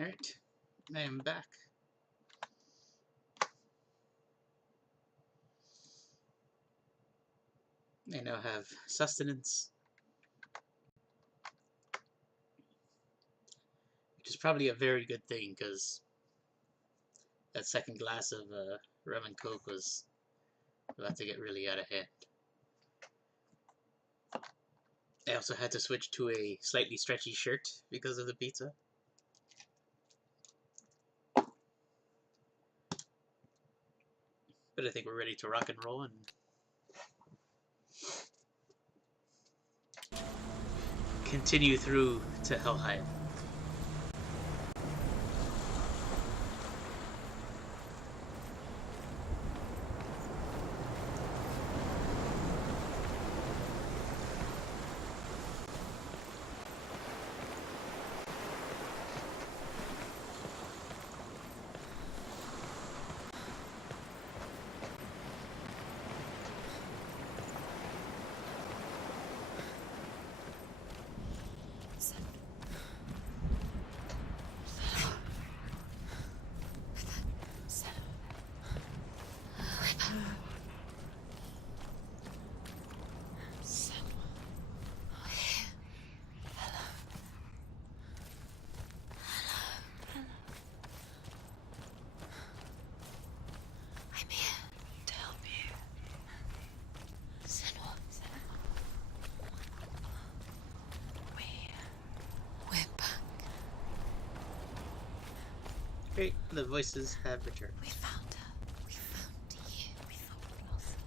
Alright, I am back. I now have sustenance, which is probably a very good thing, because that second glass of rum and coke was about to get really out of hand. I also had to switch to a slightly stretchy shirt because of the pizza. But I think we're ready to rock and roll and continue through to Helheim. Great, the voices have returned. We found her. We found you. We thought we lost her.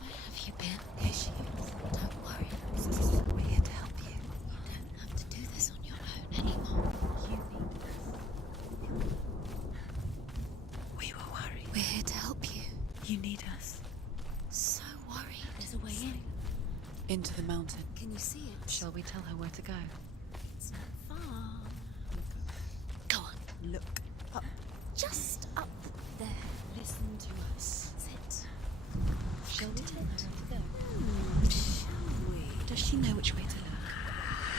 Where have you been? Here she is. Don't worry. We're here to help you. You don't have to do this on your own anymore. You need us. We were worried. We're here to help you. You need us. So worried. There's a way in. Into the mountain. Can you see it? Shall we tell her where to go? It's not far. Go on. Look. Up. Just up there. Listen to us. Sit. Shall we tell her where to go? Shall we? Does she know which way to look?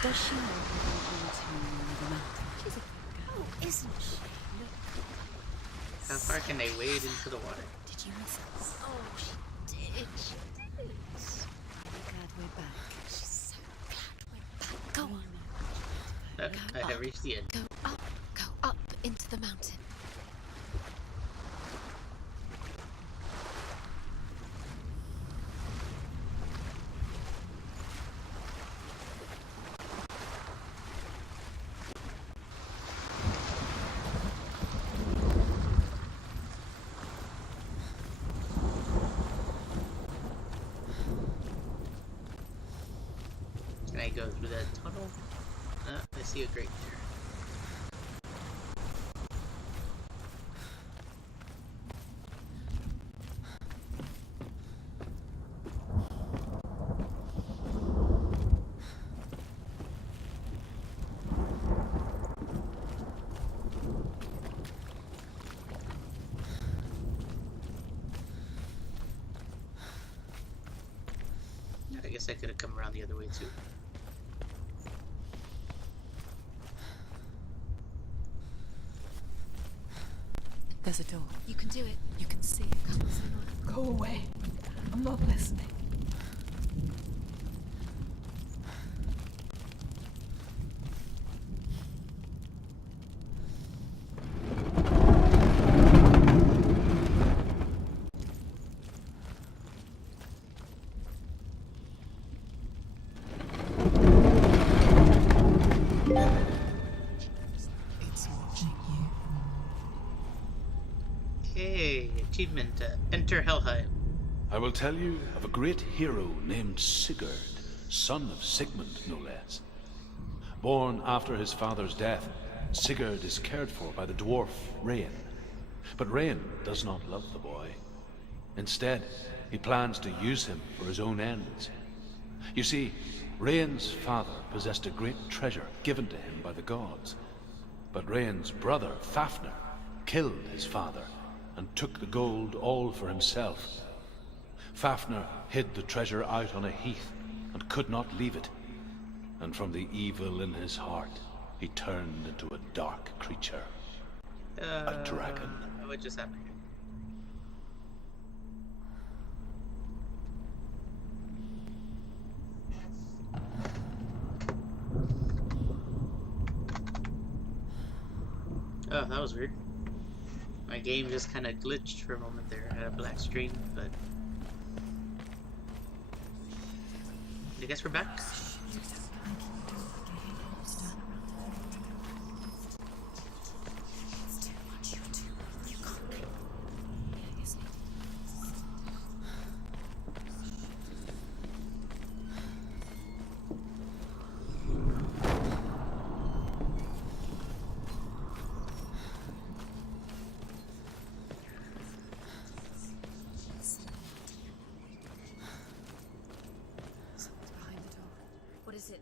Does she know how to go to the mountain? She's a good girl. Oh, isn't she? Look. How far can they wade into the water? Did you miss us? Oh, she did. She did. I'm glad we're back. She's so glad we're back. Go on. I have reached the end. Go up into the mountain. Can I go through that tunnel? I see a grate there. I guess I could have come around the other way too. There's a door. You can do it. You can see it. Come on. Go away. I'm not listening. Achievement, enter Helheim. I will tell you of a great hero named Sigurd, son of Sigmund, no less. Born after his father's death, Sigurd is cared for by the dwarf Rain. But Rain does not love the boy. Instead, he plans to use him for his own ends. You see, Rain's father possessed a great treasure given to him by the gods. But Rain's brother, Fafnir, killed his father and took the gold all for himself. Fafnir hid the treasure out on a heath and could not leave it. And from the evil in his heart, he turned into a dark creature. A dragon. What just happened? Oh, that was weird. My game just kind of glitched for a moment there. I had a black screen, but I guess we're back.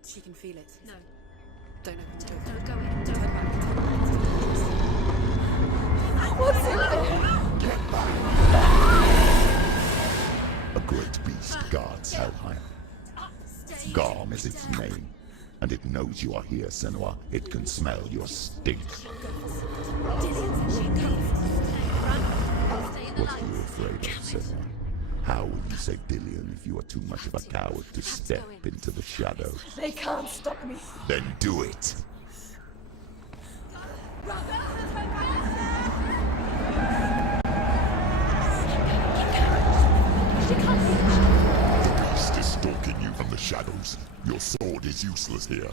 She can feel it. No. Don't open the door. Don't go in. Don't. Turn back. What's in there? A great beast guards Helheim. Garm is its name, and it knows you are here, Senua. It can smell your stink. What are you afraid of, Senua? How will you save Dillion if you are too much of a coward to step into the shadows? They can't stop me. Then do it! The beast is stalking you from the shadows. Your sword is useless here.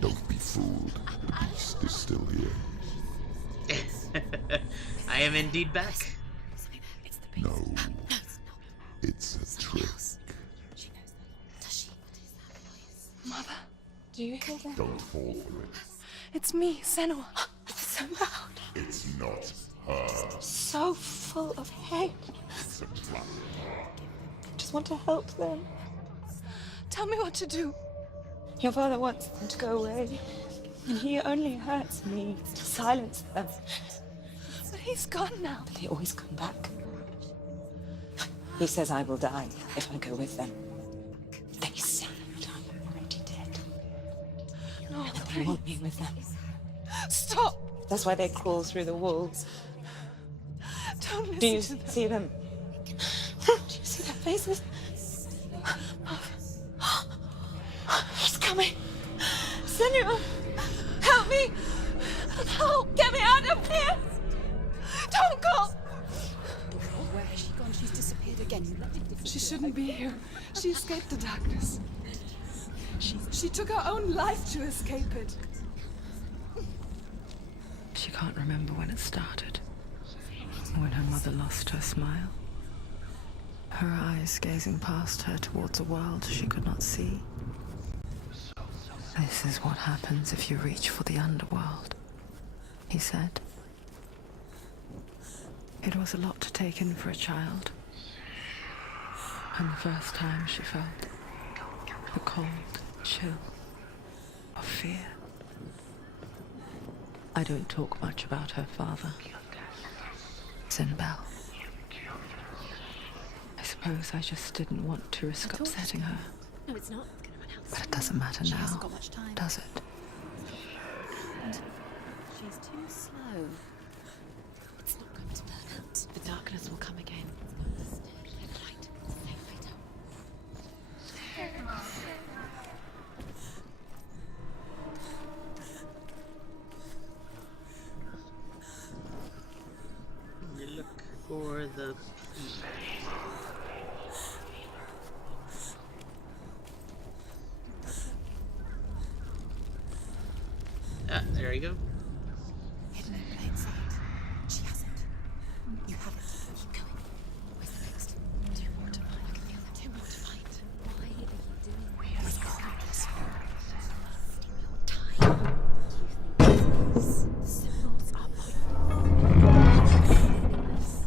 Don't be fooled. The beast is still here. I am indeed back. No. It's a trick. Mother, do you hear that? Don't fall for it. It's me, Senua. It's so loud. It's not her. So full of hate. It's a trap. I just want to help them. Tell me what to do. Your father wants them to go away, and he only hurts me to silence them. But he's gone now. But they always come back. He says I will die if I go with them. They say that I'm already dead. No, And they want me with them. stop. That's why they crawl through the walls. Don't listen Do you to them. see them? Do you see their faces? He's coming. Senua, help me. Help, get me out of here. Don't go. Where has she gone? She's disappeared again. She shouldn't be here. She escaped the darkness. She took her own life to escape it. She can't remember when it started. When her mother lost her smile. Her eyes gazing past her towards a world she could not see. This is what happens if you reach for the underworld, he said. It was a lot to take in for a child. And the first time she felt the cold chill of fear. I don't talk much about her father, Sinbel. I suppose I just didn't want to risk upsetting her. No, it's not. It's gonna run out. But it doesn't matter She now, hasn't got much time. does it? She's too slow. It's not going to burn out. The darkness will come again. Right. Stay right up. You look for the there you go. Hidden in plain sight. She hasn't. You have it. Keep going. Where's the next? Two more to find. I can feel them. Two more to find. Why are you doing We are regardless. the symbols are pointing?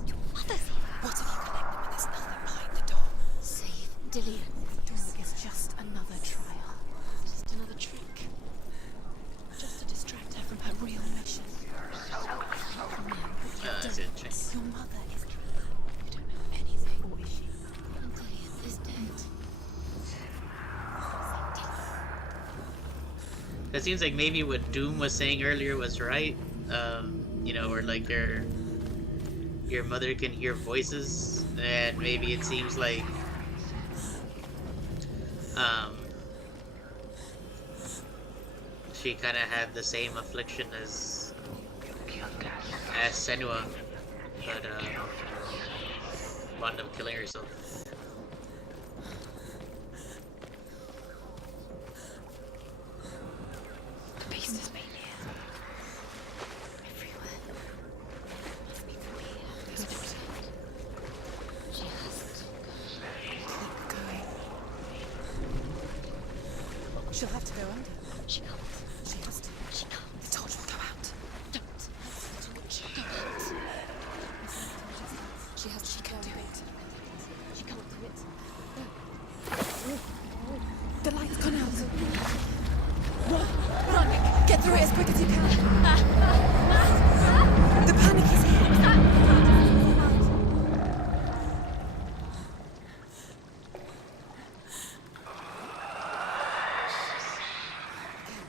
Your mother's here. What if you connect them with this other mind It seems like maybe what Doom was saying earlier was right. You know, where like your mother can hear voices, and maybe it seems like um, she kind of had the same affliction as Senua, but wound up killing herself. The beast has been here. Everywhere. Must be from here. There's no sound. She hasn't. Keep going. She'll have to go under. She can't. She has to. She can't. The torch will go out. Don't. She can't. She has to. She can do it. She can't do it. The light's gone out. Run! Run! Get through it as quick as you can. The panic is here.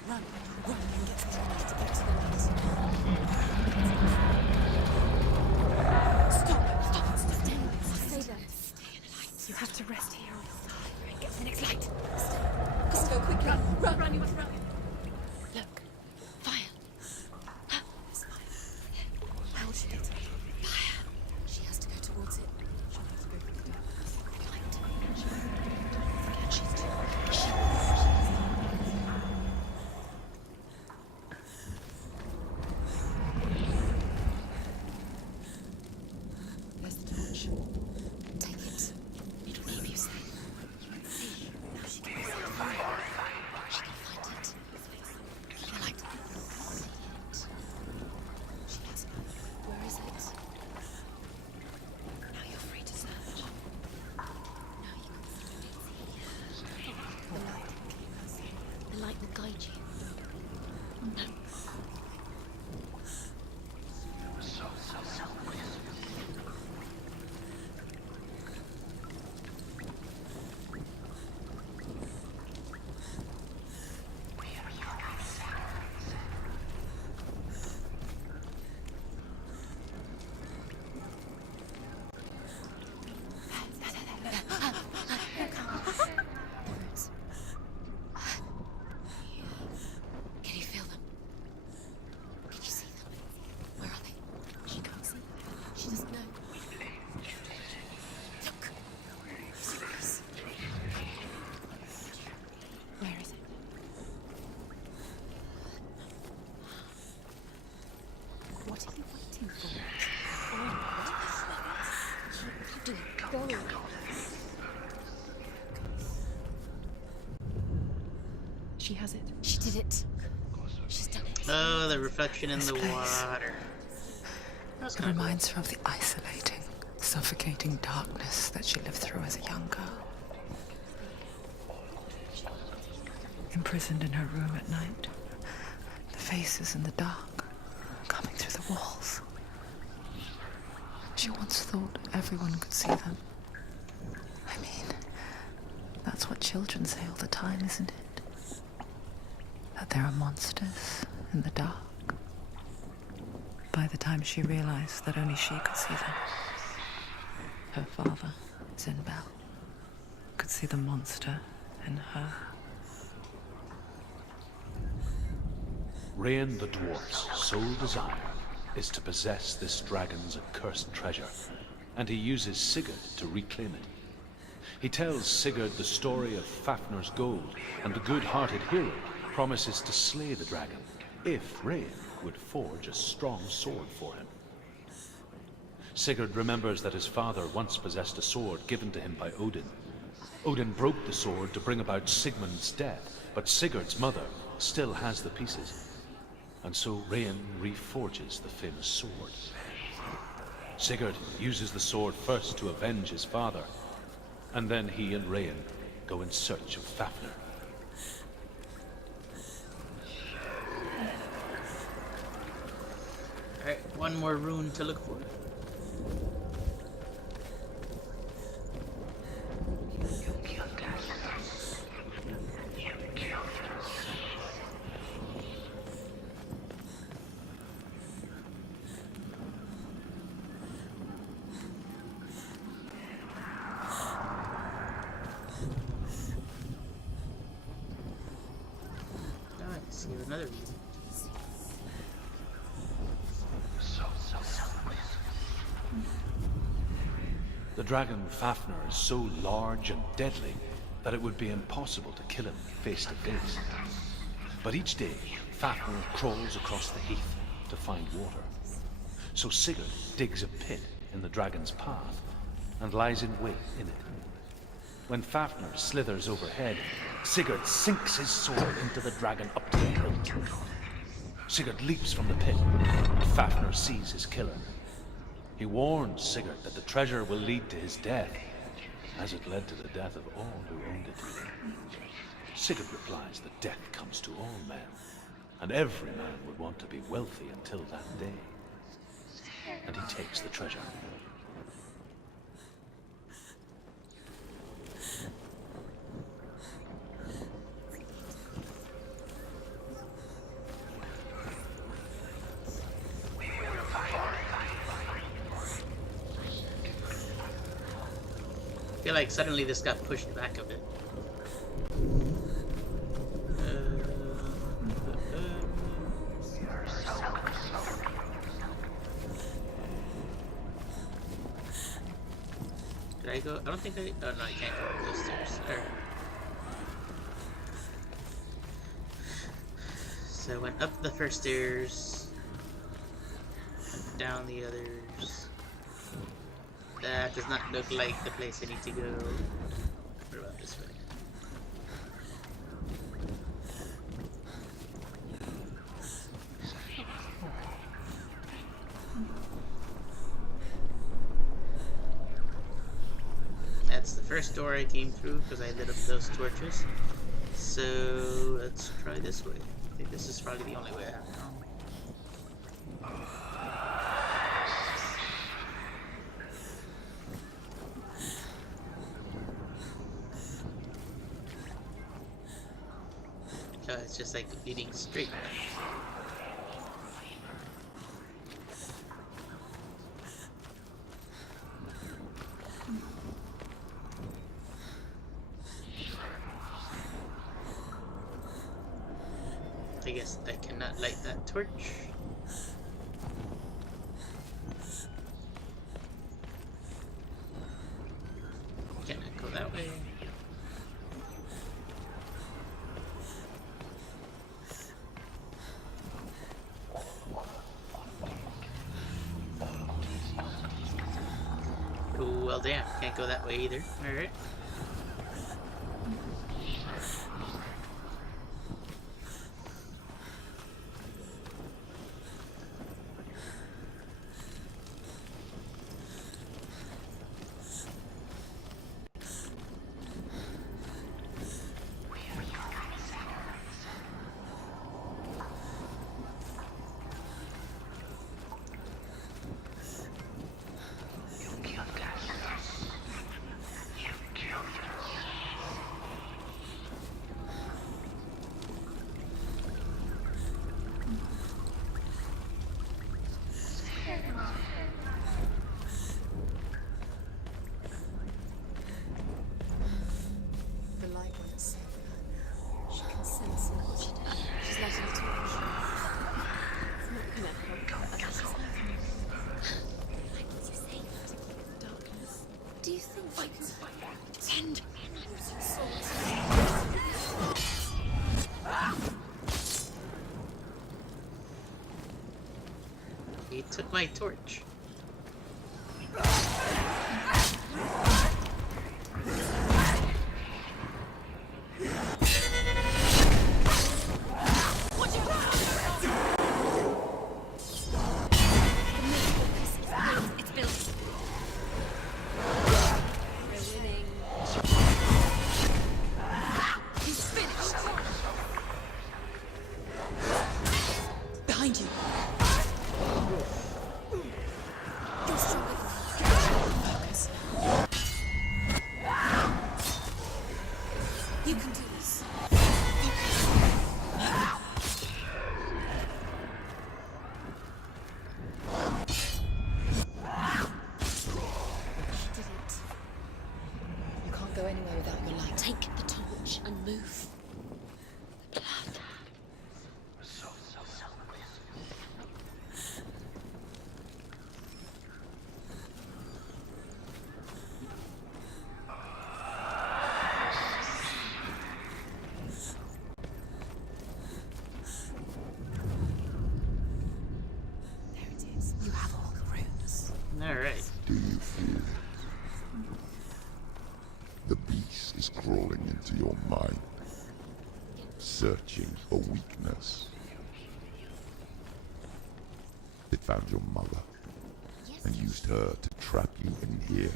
Run! Run and get through it to get to the light. Stop! Stop! Stay there. Stay in the light. You have to rest here. Get to the next light. Just go quickly. Run! Run! Run! You must run. Look. Fire. There's fire. How will she get to it? Fire. She has to go towards it. She'll have to go through the darkness. Light. Forget she's too. There's the torch. Take it. It'll keep you safe. Now she can see it. She can find it. The light. See it. She has it. Where is it? Now you're free to search. Now you can find it. The light will keep us safe. The light will guide you. No. Birds. Can you feel them? Can you see them? Where are they? She can't see. She doesn't know. Look. Scissors. Where is it? What are you waiting for? Do it. Go. She has it. She did it. She's done it. Oh, the reflection in the This place. water. That's It kind of cool. reminds her of the isolating, suffocating darkness that she lived through as a young girl. Imprisoned in her room at night, the faces in the dark, coming through the walls. She once thought everyone could see them. I mean, that's what children say all the time, isn't it? That there are monsters in the dark. By the time she realized that only she could see them, her father, Zinbel, could see the monster in her. Rain the dwarf's sole desire is to possess this dragon's accursed treasure, and he uses Sigurd to reclaim it. He tells Sigurd the story of Fafnir's gold, and the good-hearted hero promises to slay the dragon if Rain would forge a strong sword for him. Sigurd remembers that his father once possessed a sword given to him by Odin. Odin broke the sword to bring about Sigmund's death, but Sigurd's mother still has the pieces. And so Rain reforges the famous sword. Sigurd uses the sword first to avenge his father, and then he and Rain go in search of Fafnir. Alright, one more rune to look for. another room. The dragon Fafnir is so large and deadly that it would be impossible to kill him face to face. But each day, Fafnir crawls across the heath to find water. So Sigurd digs a pit in the dragon's path and lies in wait in it. When Fafnir slithers overhead, Sigurd sinks his sword into the dragon up to the hilt. Sigurd leaps from the pit, and Fafnir sees his killer. He warns Sigurd that the treasure will lead to his death, as it led to the death of all who owned it. Sigurd replies that death comes to all men, and every man would want to be wealthy until that day. And he takes the treasure. I feel like suddenly this got pushed back a bit. Did I go? I don't think I. Oh no, I can't go up those stairs. Alright. So I went up the first stairs, went down the others. That does not look like the place I need to go. What about this way? That's the first door I came through because I lit up those torches. So let's try this way. I think this is probably the only way I have now. It's just like leading straight. I guess I cannot light that torch. Cannot go that way. Well, damn, can't go that way either. Alright. He took my torch. Behind you. You can do this. You can't go anywhere without your light. Take the torch and move. The blood. Alright. Do you feel it? The beast is crawling into your mind, searching for weakness. It found your mother and used her to trap you in here.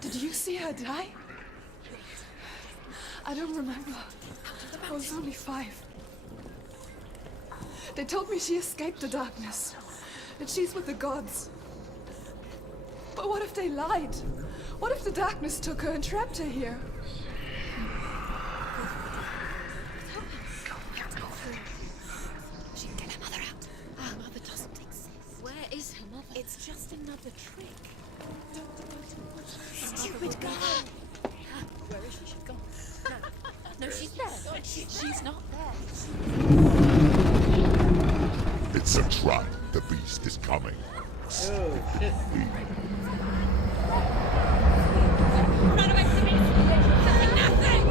Did you see her die? I don't remember. I was only 5. They told me she escaped the darkness, that she's with the gods. But what if they lied? What if the darkness took her and trapped her here? She can get her mother out. Her mother doesn't exist. Where is her mother? It's just another trick. Stupid girl. Where is she? She's gone. No, she's there. She's not there. It's a trap. The beast is coming. Oh, shit. Run away from me! Nothing!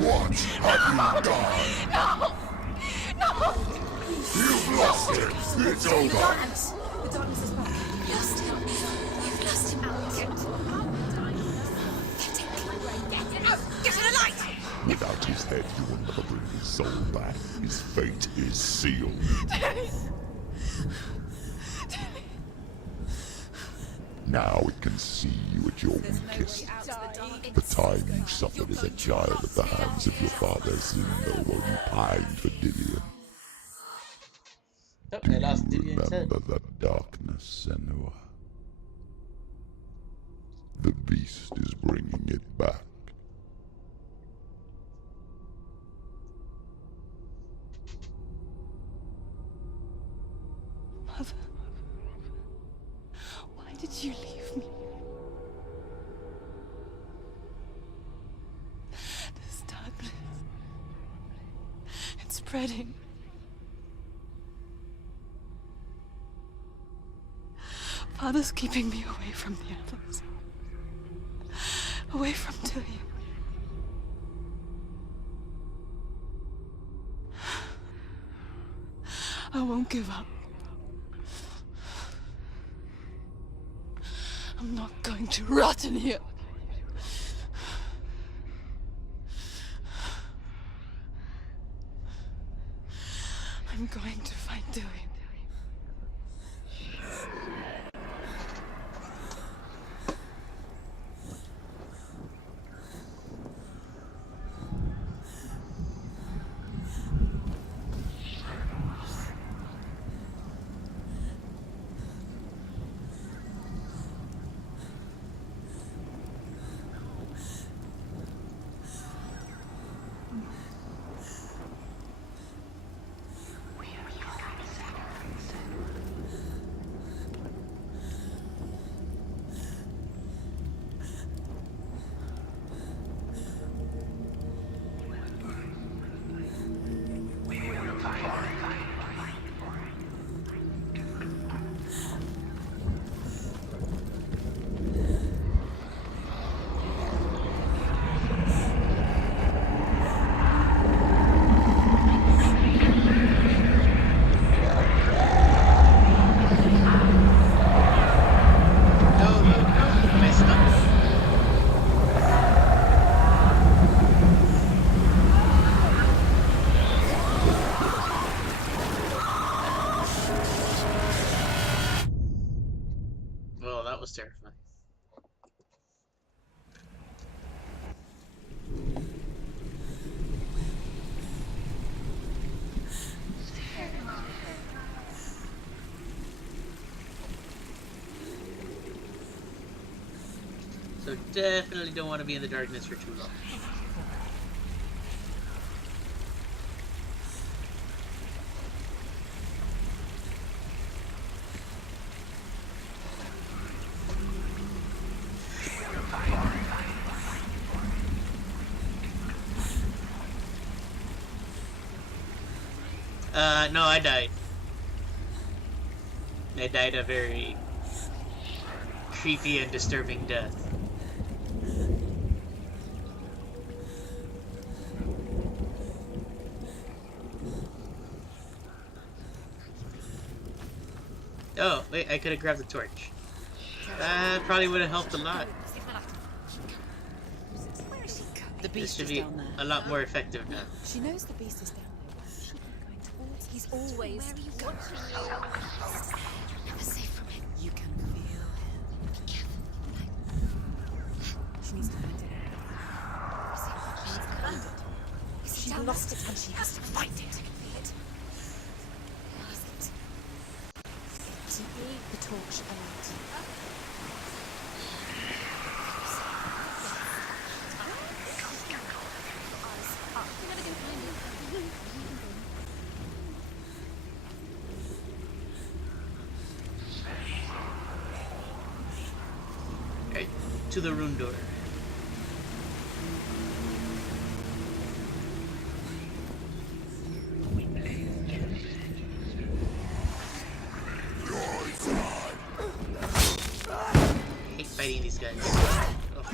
What have you done? No! You've lost it. It's over. The darkness is back. Lost him. You've lost him. Get to the light! Without his head, you will never bring his soul back. His fate is sealed. Now it can see you at your weakest. The time you suffered as a child at the hands of your father Senua while you pined for Dillion. Oh, I lost Dillion's head. Remember the darkness, Senua. The beast is bringing it back. Mother, why did you leave me? This darkness, it's spreading. Father's keeping me away from the others. Away from Dillion. I won't give up. I'm not going to rot in here. I'm going to fight Dillion. That was terrifying. So definitely don't want to be in the darkness for too long. No, I died. I died a very creepy and disturbing death. Oh, wait, I could have grabbed the torch. That probably would have helped a lot. The This beast should is be down there. a lot more effective now. She knows the beast is down there. Why would she be going towards? He's always watching you. Never safe from him. You can feel him. Be careful. She needs to find it. She lost it and she has to find it. The torch alight. Right, to the rune door. I hate fighting these guys. Oh.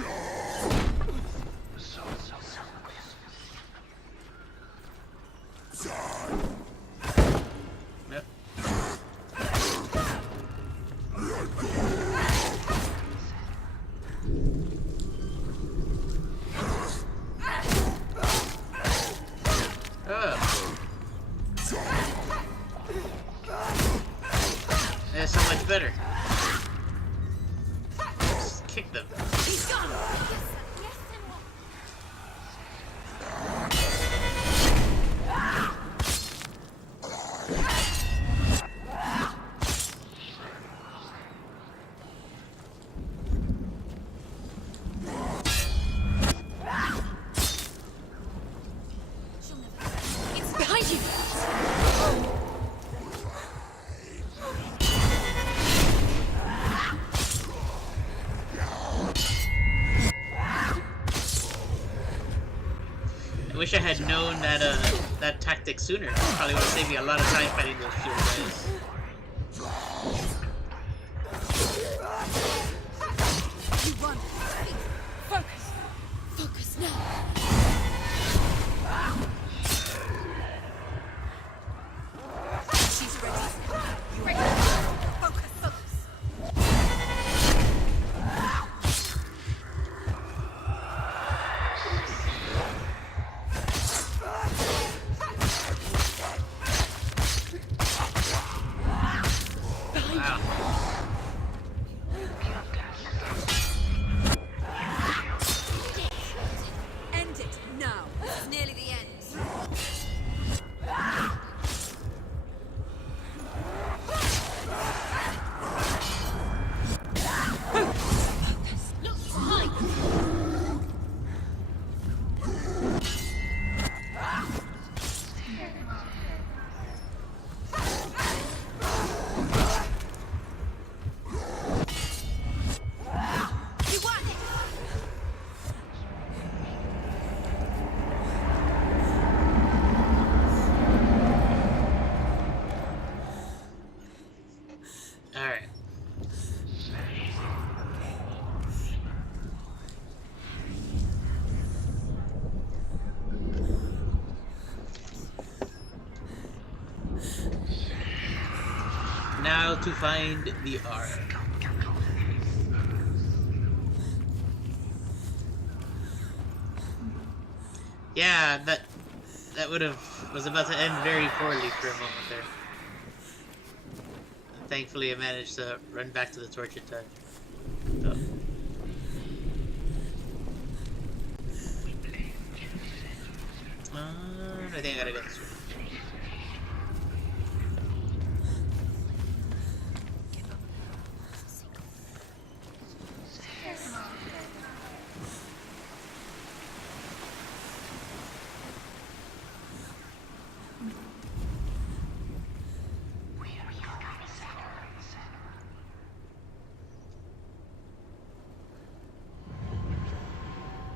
Yep. Oh. That's so much better. Just kick them. He's gone. It's behind you! I wish I had known that that tactic sooner. Probably would have saved me a lot of time fighting those shield guys. You run! Focus! Focus now! She's ready. You ready? Focus! Focus! Wow. End it now! It's nearly the end. Look behind. You won! Alright. Now to find the R. Yeah, that was about to end very poorly for a moment there. Thankfully, I managed to run back to the torch in time. Oh. I think I gotta go this way.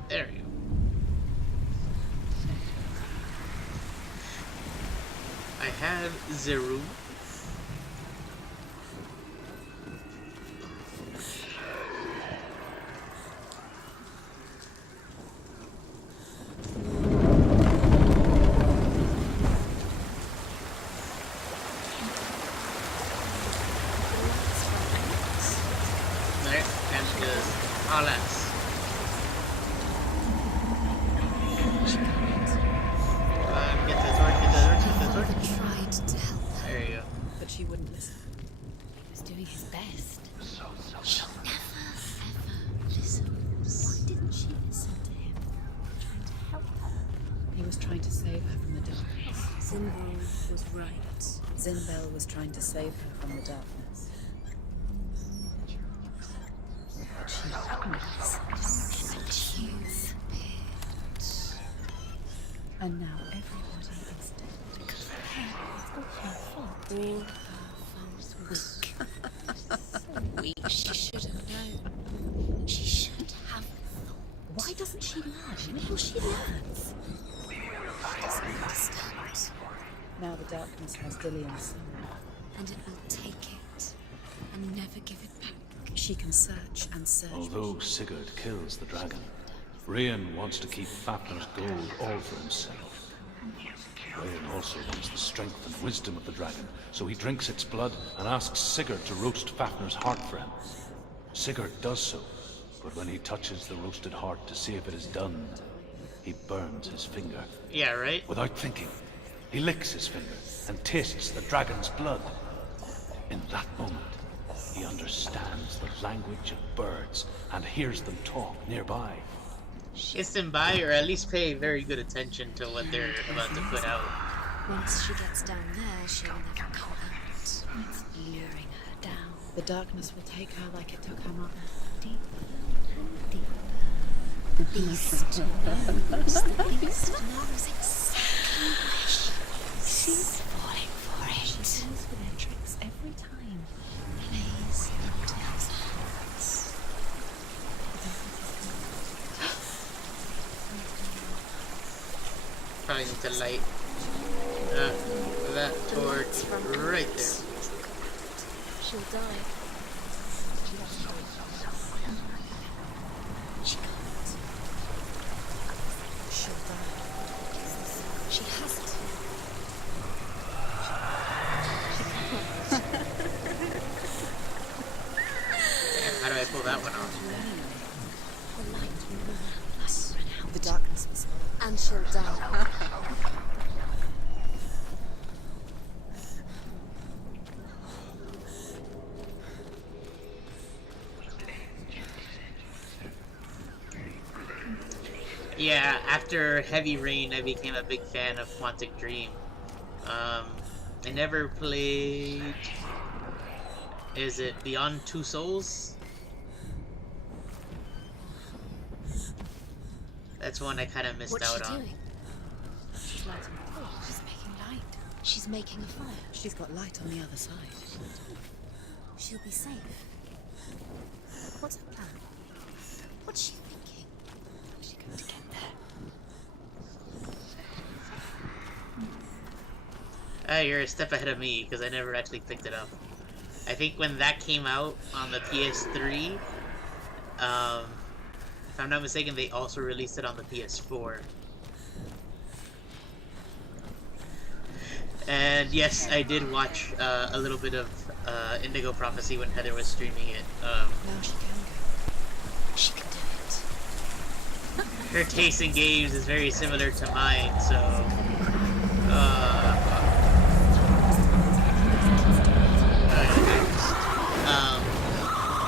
There we go. I have the room. best. She never, ever listens. Why didn't she listen to him? Trying to help her. He was trying to save her from the darkness. Zinbal was right. Zinbel was trying to save her from the darkness. And now everybody is dead. It's all her fault. All her fault. Weak. She should have known. She should have thought. Why doesn't she learn? Until she learns. She doesn't understand. Now the darkness has Dillian's soul. And it will take it and never give it back. She can search and search. Although Sigurd kills the dragon, Rian wants to keep Fafnir's gold all for himself. Rian also wants the strength and wisdom of the dragon, so he drinks its blood and asks Sigurd to roast Fafnir's heart for him. Sigurd does so, but when he touches the roasted heart to see if it is done, he burns his finger. Yeah, right? Without thinking, he licks his finger and tastes the dragon's blood. In that moment, he understands the language of birds and hears them talk nearby. Listen by, or at least pay very good attention to what they're about to put out. Once she gets down there, she'll never come out. It's luring her down. The darkness will take her like it took her mother. Deeper and deeper. The beast knows. The beast knows exactly where she is. She's falling for it. She falls for their tricks every time. Plays into his hearts. Probably need to light that torch right there. She'll die. She can't. She'll die. She has to. Damn, how do I pull that one off? The light will run out. The darkness was And she'll die. Yeah, after Heavy Rain, I became a big fan of Quantic Dream. I never played... Is it Beyond Two Souls? That's one I kind of missed What's out she on. doing? She's lighting a torch. She's making light. She's making a fire. She's got light on the other side. She'll be safe. What's her plan? What's she thinking? How's she going to get there? You're a step ahead of me, because I never actually picked it up. I think when that came out on the PS3, if I'm not mistaken, they also released it on the PS4. And yes, I did watch a little bit of Indigo Prophecy when Heather was streaming it. Now she can go. She can do it. Her taste in games is very similar to mine, so...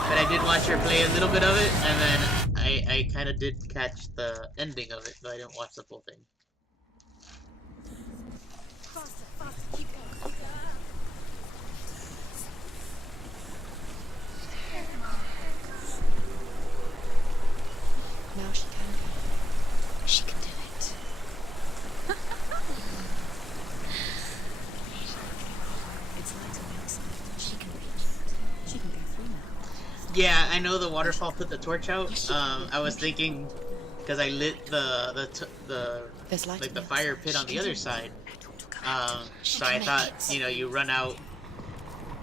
but I did watch her play a little bit of it, and then I kind of did catch the ending of it, but I didn't watch the full thing. Faster, faster, keep going. Now she can go. She can do it. It's light on the outside. She can reach it. She can go through now. Yeah, I know the waterfall put the torch out. I was thinking, because I lit There's light like on the the fire outside. pit on the other side. She So can I make thought, it. you know, you run out,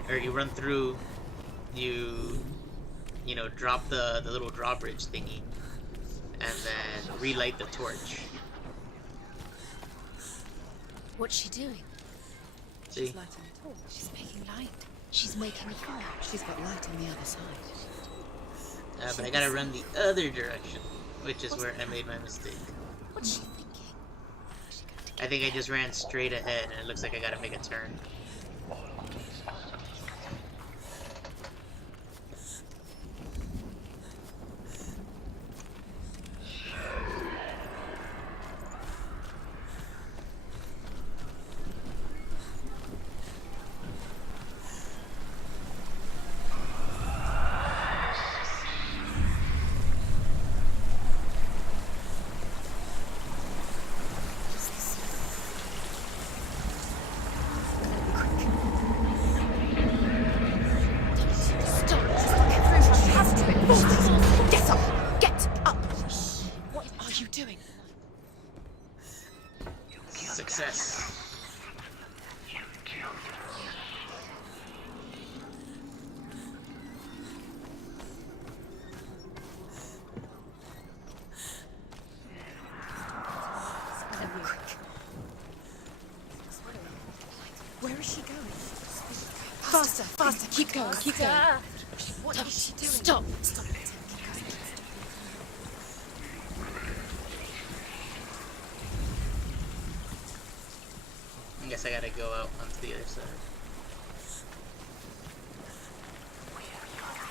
or you run through, you know, drop the little drawbridge thingy, and then relight the torch. What's she doing? See? She's lighting a torch. She's making light. She's making a fire. She's got light on the other side. But I gotta run the other direction, which is where I made my mistake. What's she thinking? How's she going to get I think I just ran straight ahead, and it looks like I gotta make a turn. Where is she going? Faster, faster, keep going, keep going. What is she doing? Stop! Stop it. I guess I gotta go out onto the other side.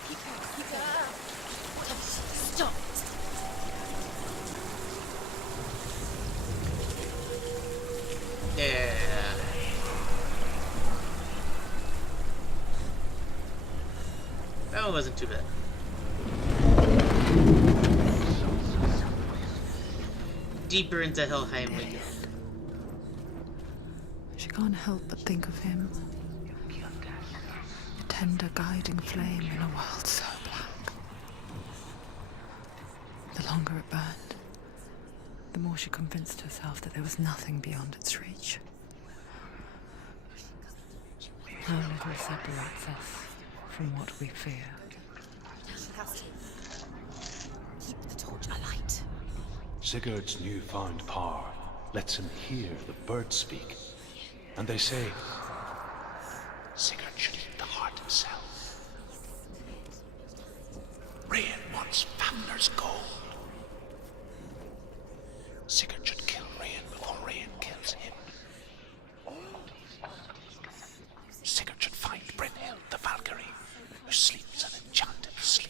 Keep going, keep going. Stop! Yeah. That one wasn't too bad. Deeper into Helheim we go. She can't help but think of him. A tender guiding flame in a world so black. The longer it burned, the more she convinced herself that there was nothing beyond its reach. How little separates us from what we fear. She has to. Keep the torch alight. Sigurd's newfound power lets him hear the birds speak. And they say, Sigurd should eat the heart himself. Rain wants Fafnir's gold. Sigurd should kill Rain before Rain kills him. Sigurd should find Brynhild, the Valkyrie, who sleeps an enchanted sleep.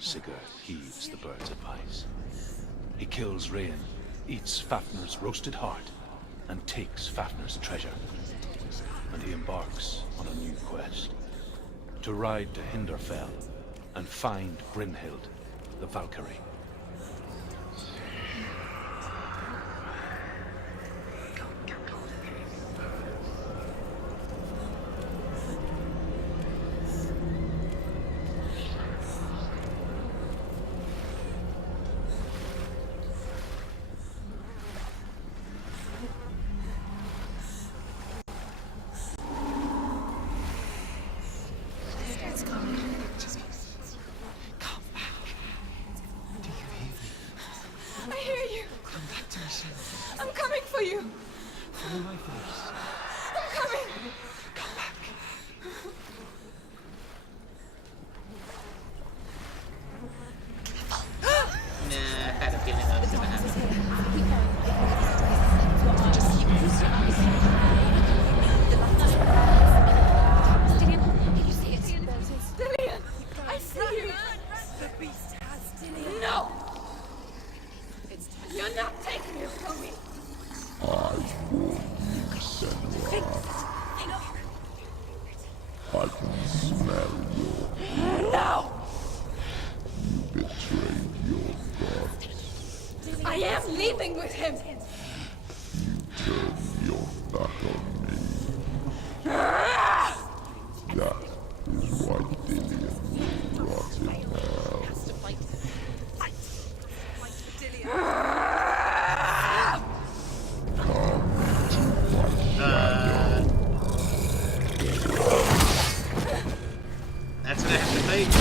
Sigurd heeds the bird's advice. He kills Rain, eats Fafnir's roasted heart, and takes Fafnir's treasure. And he embarks on a new quest. To ride to Hinderfell and find Brynhild, the Valkyrie. I'm coming for you. Follow my voice. I'm coming. Come back. Nah, I had a feeling that was gonna happen. Dillian, I see you. The beast has Dillian. No. You're not taking it from me. I warn you, Senua. I can smell your... No. You betrayed your gods. I am leaving with him. Turn your back on me. That is why Dillian will rot in hell. That's what I have to fight.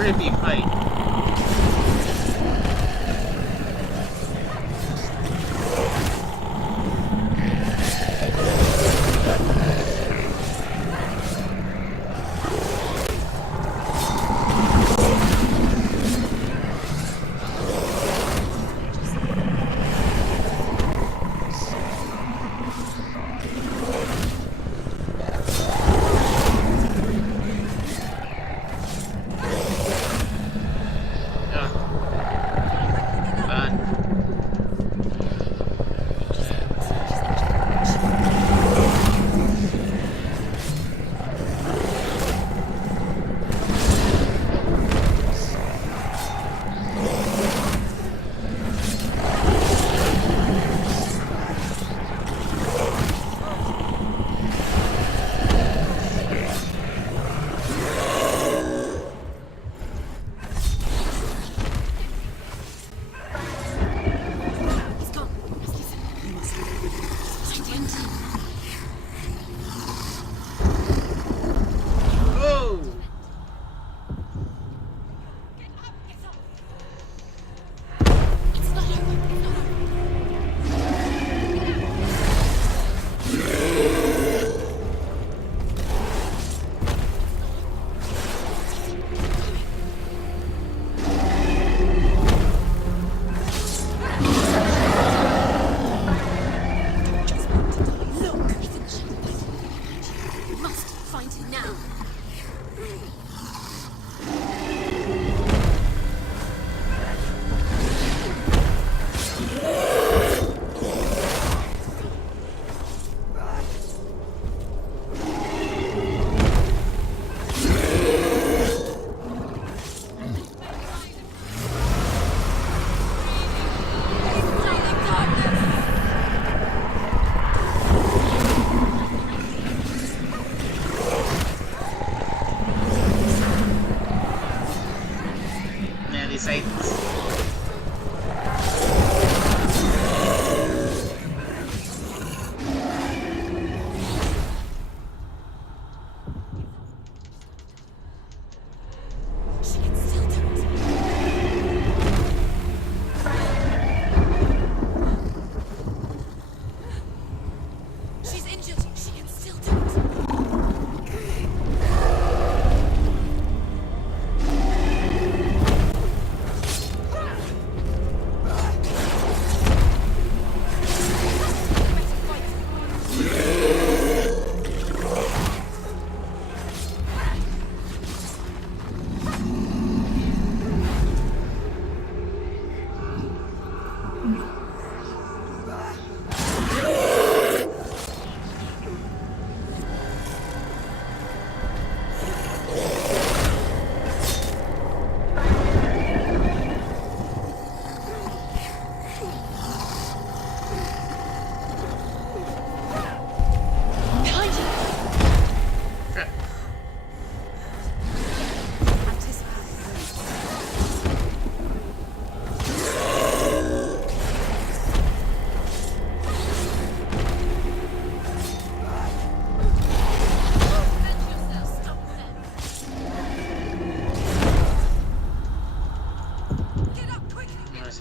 pretty big fight.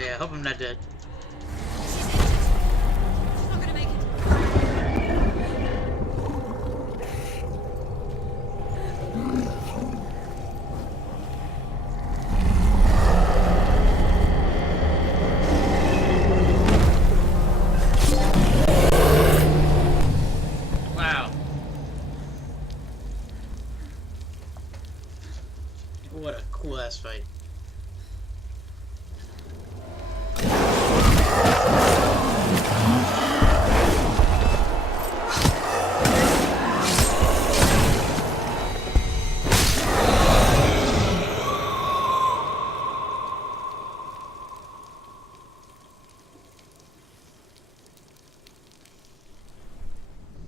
I hope I'm not dead. Wow. What a cool ass fight.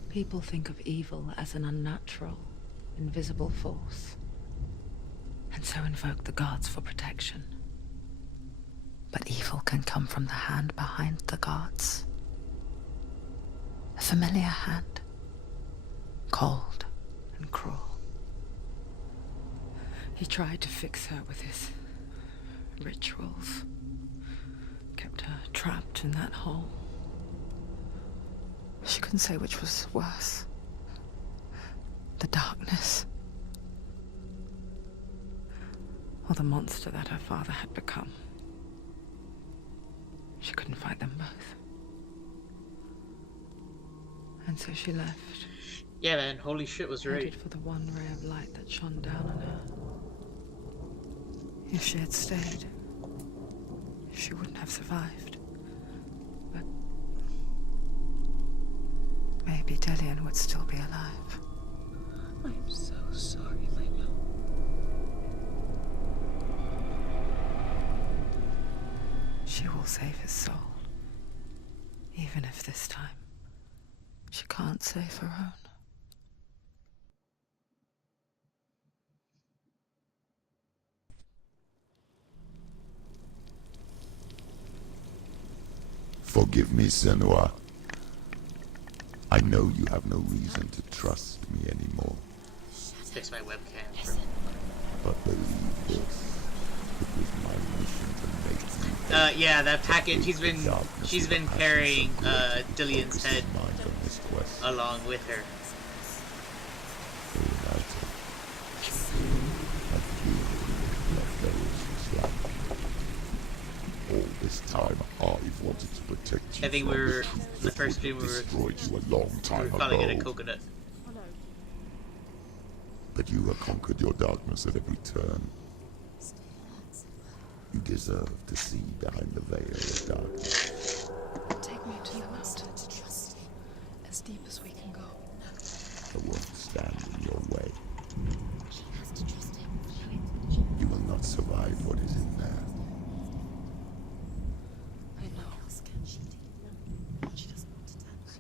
People think of evil as an unnatural, invisible force, and so invoke the gods for protection. But evil can come from the hand behind the gods. A familiar hand, cold and cruel. He tried to fix her with his rituals. Kept her trapped in that hole. She couldn't say which was worse. The darkness. Or the monster that her father had become. She couldn't fight them both. And so she left. Yeah, man, holy shit was right. Headed for the one ray of light that shone down on her. If she had stayed, she wouldn't have survived. But maybe Dillian would still be alive. I'm so sorry, my love. She will save his soul. Even if this time she can't save her own. Forgive me, Senua. I know you have no reason to trust me anymore. Fix my webcam. But believe this. It was my mission to make you... Yeah, that package, she's been carrying, Dillian's head along with her. All this time, I've wanted to protect you. I think we were, the first stream we were probably getting a coconut. But you have conquered your darkness at every turn. You deserve to see behind the veil of darkness. Take me to the mountain. As deep as we can go. I won't stand in your way. You will not survive what is in there. I know. She doesn't want to turn back.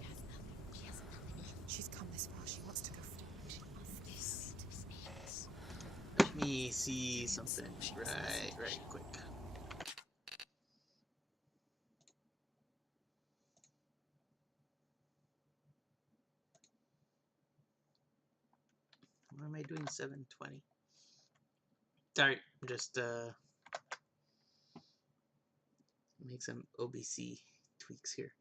She has nothing. She's come this far. She wants to go forward. Let me see something right quick. What am I doing? 720. Sorry, just make some OBC tweaks here.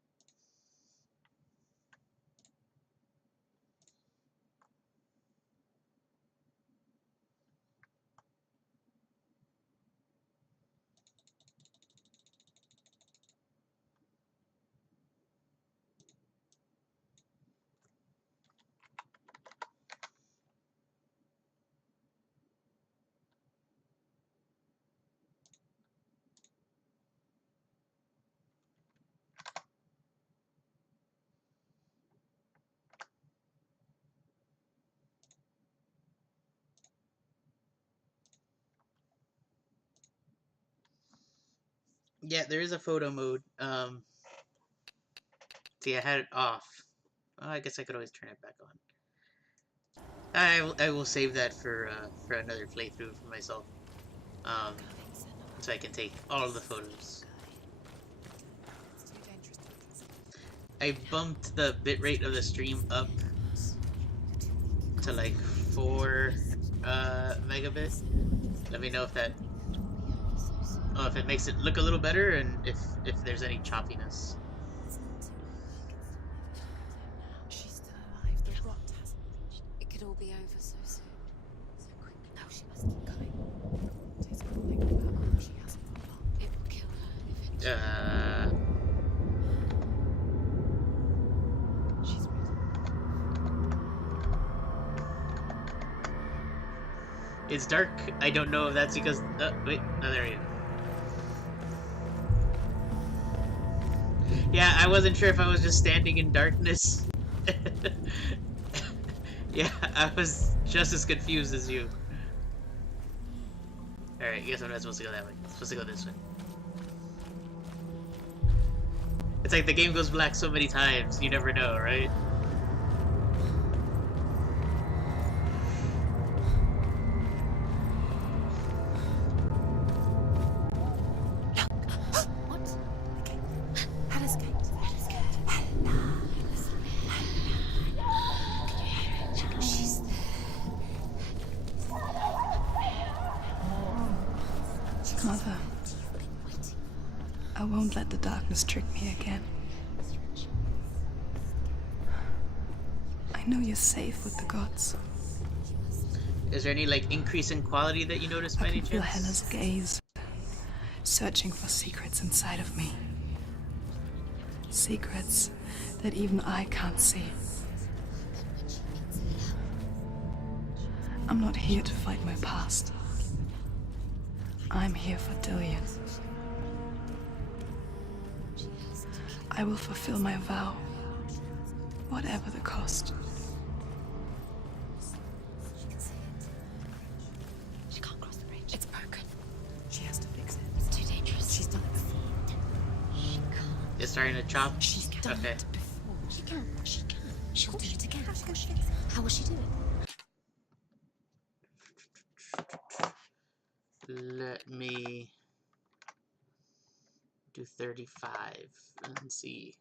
Yeah, there is a photo mode. See, I had it off. Oh, I guess I could always turn it back on. I will save that for another playthrough for myself. So I can take all of the photos. I bumped the bitrate of the stream up to like 4 megabit. Let me know if that if it makes it look a little better and if there's any choppiness. She's still alive. The rot hasn't. It could all be over so soon. So quick. Now she must keep going. She's got to think about how she hasn't got long. It will kill her eventually. She's ready. It's dark. I don't know if that's because... wait. No, there we go. Yeah, I wasn't sure if I was just standing in darkness. Yeah, I was just as confused as you. Alright, guess I'm not supposed to go that way. I'm supposed to go this way. It's like the game goes black so many times, you never know, right? Mother, I won't let the darkness trick me again. I know you're safe with the gods. Is there any like increase in quality that you notice by I any can feel chance? Hela's gaze, searching for secrets inside of me. Secrets that even I can't see. I'm not here to fight my past. I'm here for Dillion. I will fulfill my vow, whatever the cost. She can't cross the bridge. It's broken. She has to fix it. It's too dangerous. She's done it before. She can't. It's starting to chop. She's done Okay. it before. She can. She can. She'll do it again. How will she do it? Let me do 35 and see.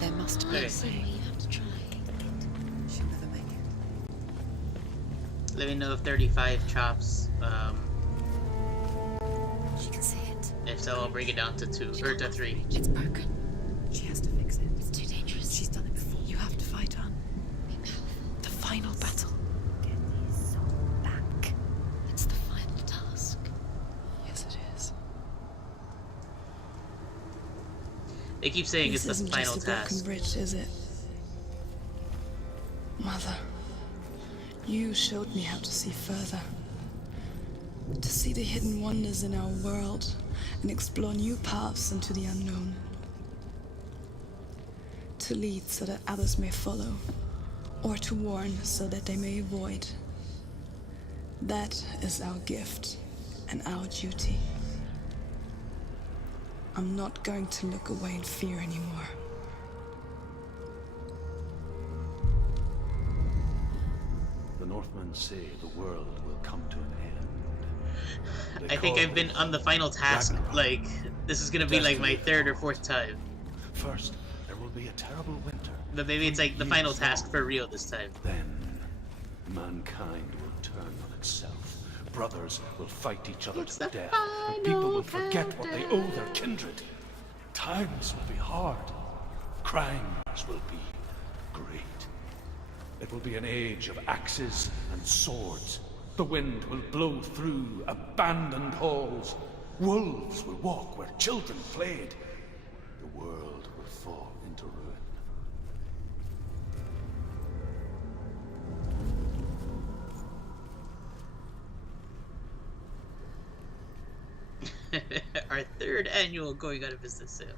There must be Okay. a way. You have to try. She'll never make it. Let me know if 35 chops. She can see it. If so, I'll bring it down to 2 or to 3. It's broken. She has to fix it. It's too dangerous. She's done it before. You have to fight on. Be powerful. The final battle. Get his soul back. It's the final task. Yes, it is. They keep saying This it's the isn't final just a broken task. bridge, is it? Mother, you showed me how to see further. To see the hidden wonders in our world and explore new paths into the unknown. To lead so that others may follow, or to warn so that they may avoid. That is our gift and our duty. I'm not going to look away in fear anymore. The Northmen say the world will come to an end. I think I've been on the final task, Ragnarok. like, this is gonna be like my 3rd or 4th time. First, there will be a terrible winter. But maybe it's like the final task for real this time. Then, mankind will turn on itself. Brothers will fight each other It's to the death, and people will final forget what they owe their kindred. Times will be hard. Crimes will be great. It will be an age of axes and swords. The wind will blow through abandoned halls. Wolves will walk where children played. The world will fall into ruin. Our 3rd annual going out of business sale.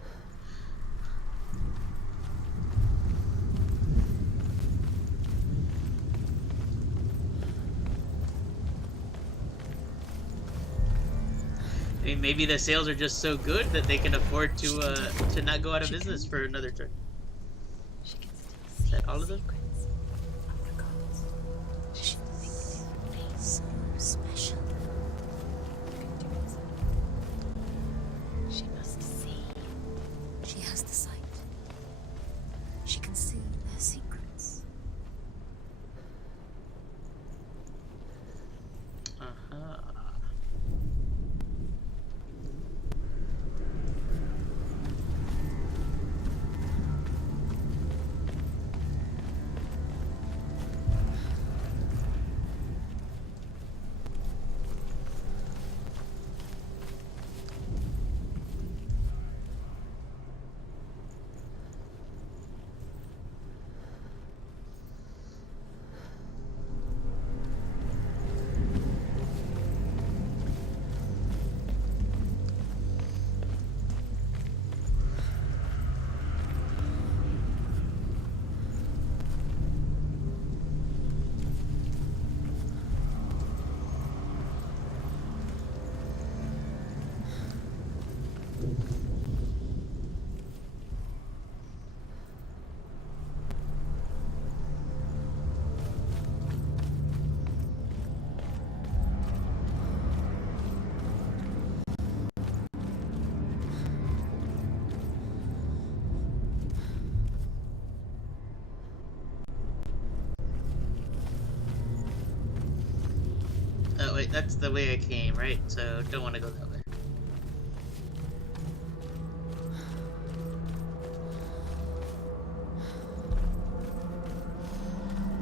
I mean, maybe the sales are just so good that they can afford to not go out of business for another turn. She can still Is see that all of them? secrets of the gods. She thinks they're so special. She must see. She has the sight. She can see their secrets. Uh-huh. Oh wait, that's the way I came, right? So don't want to go that way.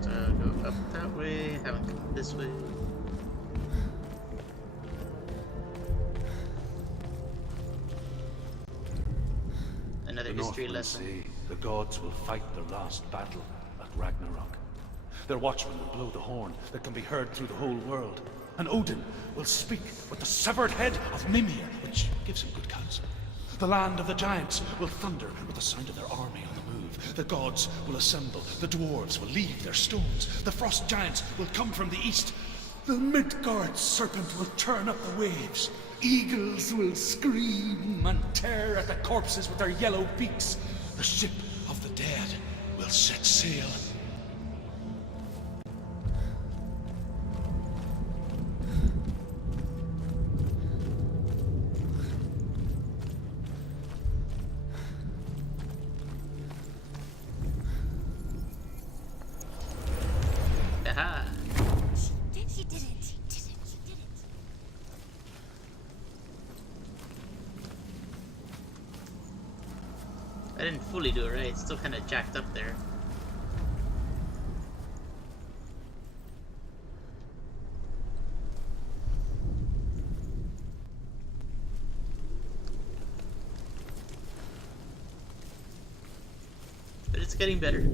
So go up that way, haven't come this way. Another The history Northmen lesson. say the gods will fight their last battle at Ragnarok. Their watchmen will blow the horn that can be heard through the whole world. And Odin will speak with the severed head of Mimir, which gives him good counsel. The land of the giants will thunder with the sound of their army on the move. The gods will assemble. The dwarves will leave their stones. The frost giants will come from the east. The Midgard serpent will turn up the waves. Eagles will scream and tear at the corpses with their yellow beaks. The ship of the dead will set sail. Aha! She did it. She did it. She did it. I didn't fully do it right. It's still kind of jacked up there. But it's getting better.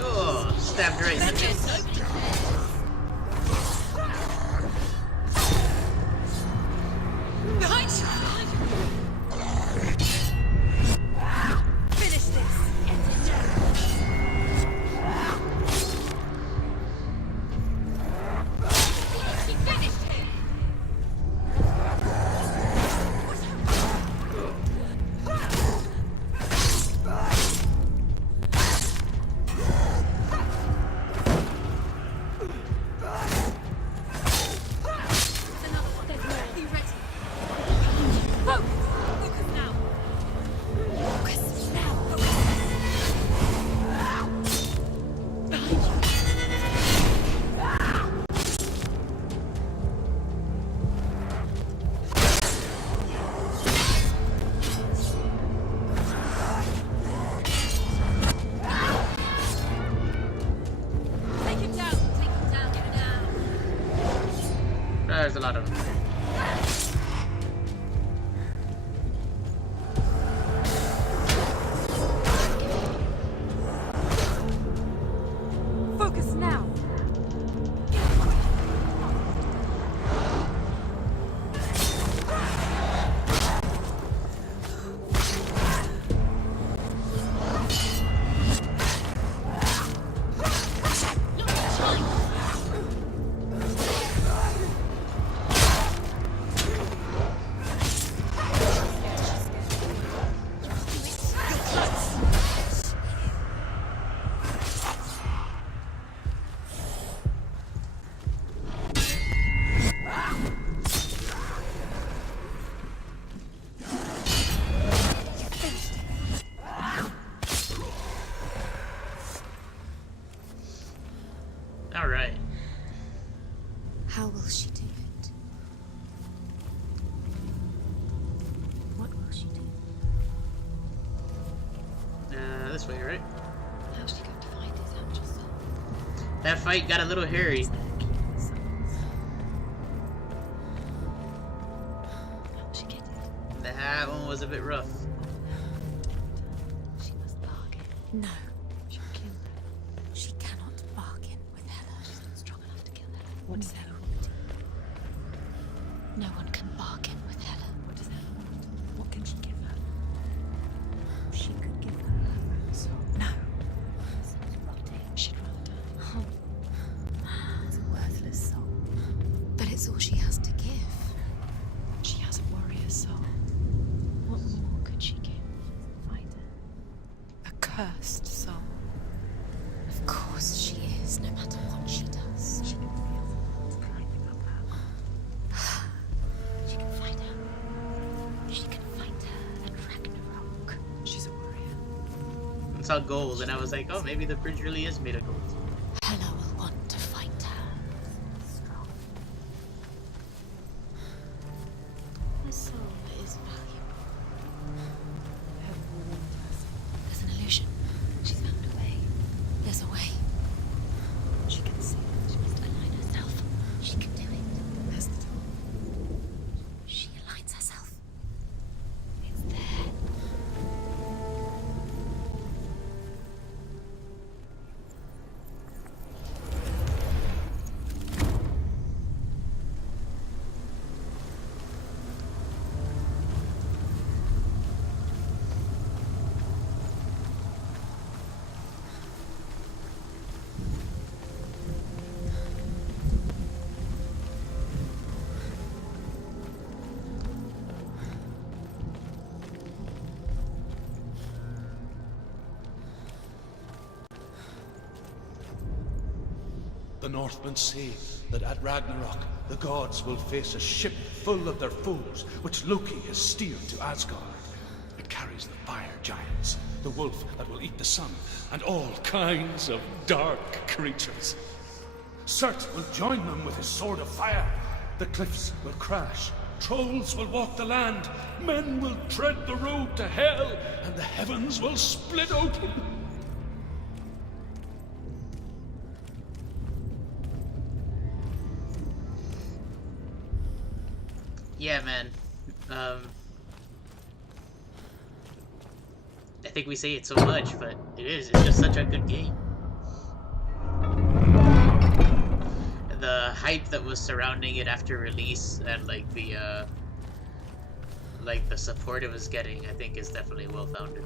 Oh, stabbed right in the face. Behind you! Finish this! She finished him! There's another one. There's more. Be ready. Focus! Focus now! Focus now! Behind you! Take him down! Take him down! Get him down! There's a lot of them. Focus now! Alright. How will she do it? What will she do? This way, right? How's she going to find his actual soul? That fight got a little hairy. How will she get it? That one was a bit rough. She must bargain. No. She'll kill her. She cannot bargain with Hela. She's not strong enough to kill Hela. What does Hela want? No one can bargain with Hela. What does Hela want? What can she give her? She could give her her own soul. No. Sounds rotting. She'd rather die. It's a worthless soul. But it's all she has to give. She has a warrior soul. What more could she give? Fighter. A cursed soul. Of course she is, no matter what she does. She can feel climbing up her. She can find her. She can find her. saw gold, and I was like, oh, maybe the bridge really is made of gold. Hela will want to fight her. Her soul is valuable. There's an illusion. She's found a way. There's a way. She can see it. She must align herself. She can do it. There's the door. She aligns herself. It's there. The Northmen say that at Ragnarok, the gods will face a ship full of their foes, which Loki has steered to Asgard. It carries the fire giants, the wolf that will eat the sun, and all kinds of dark creatures. Surt will join them with his sword of fire. The cliffs will crash, trolls will walk the land, men will tread the road to hell, and the heavens will split open. Yeah, man. I think we say it so much, but it is. It's just such a good game. The hype that was surrounding it after release and like the support it was getting, I think, is definitely well founded.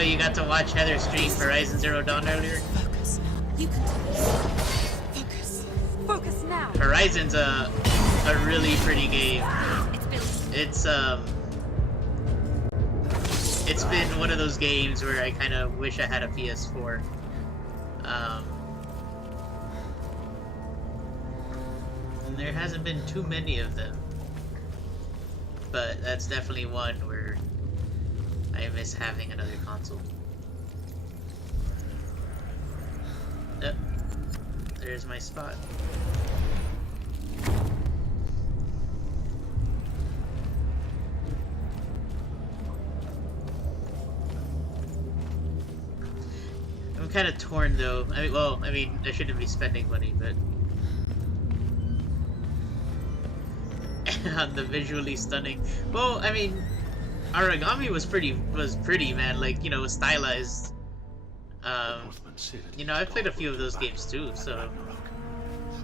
You got to watch Heather stream Horizon Zero Dawn earlier. Focus now. You can do this. Focus. Focus now. Horizon's a really pretty game. It's been one of those games where I kind of wish I had a PS4. And there hasn't been too many of them, but that's definitely one where I miss having another console. Oh, there's my spot. I'm kind of torn though. I mean, I shouldn't be spending money, but on the visually stunning. Well, I mean, Origami was pretty, man. Like, you know, stylized. You know, I've played a few of those games too, so.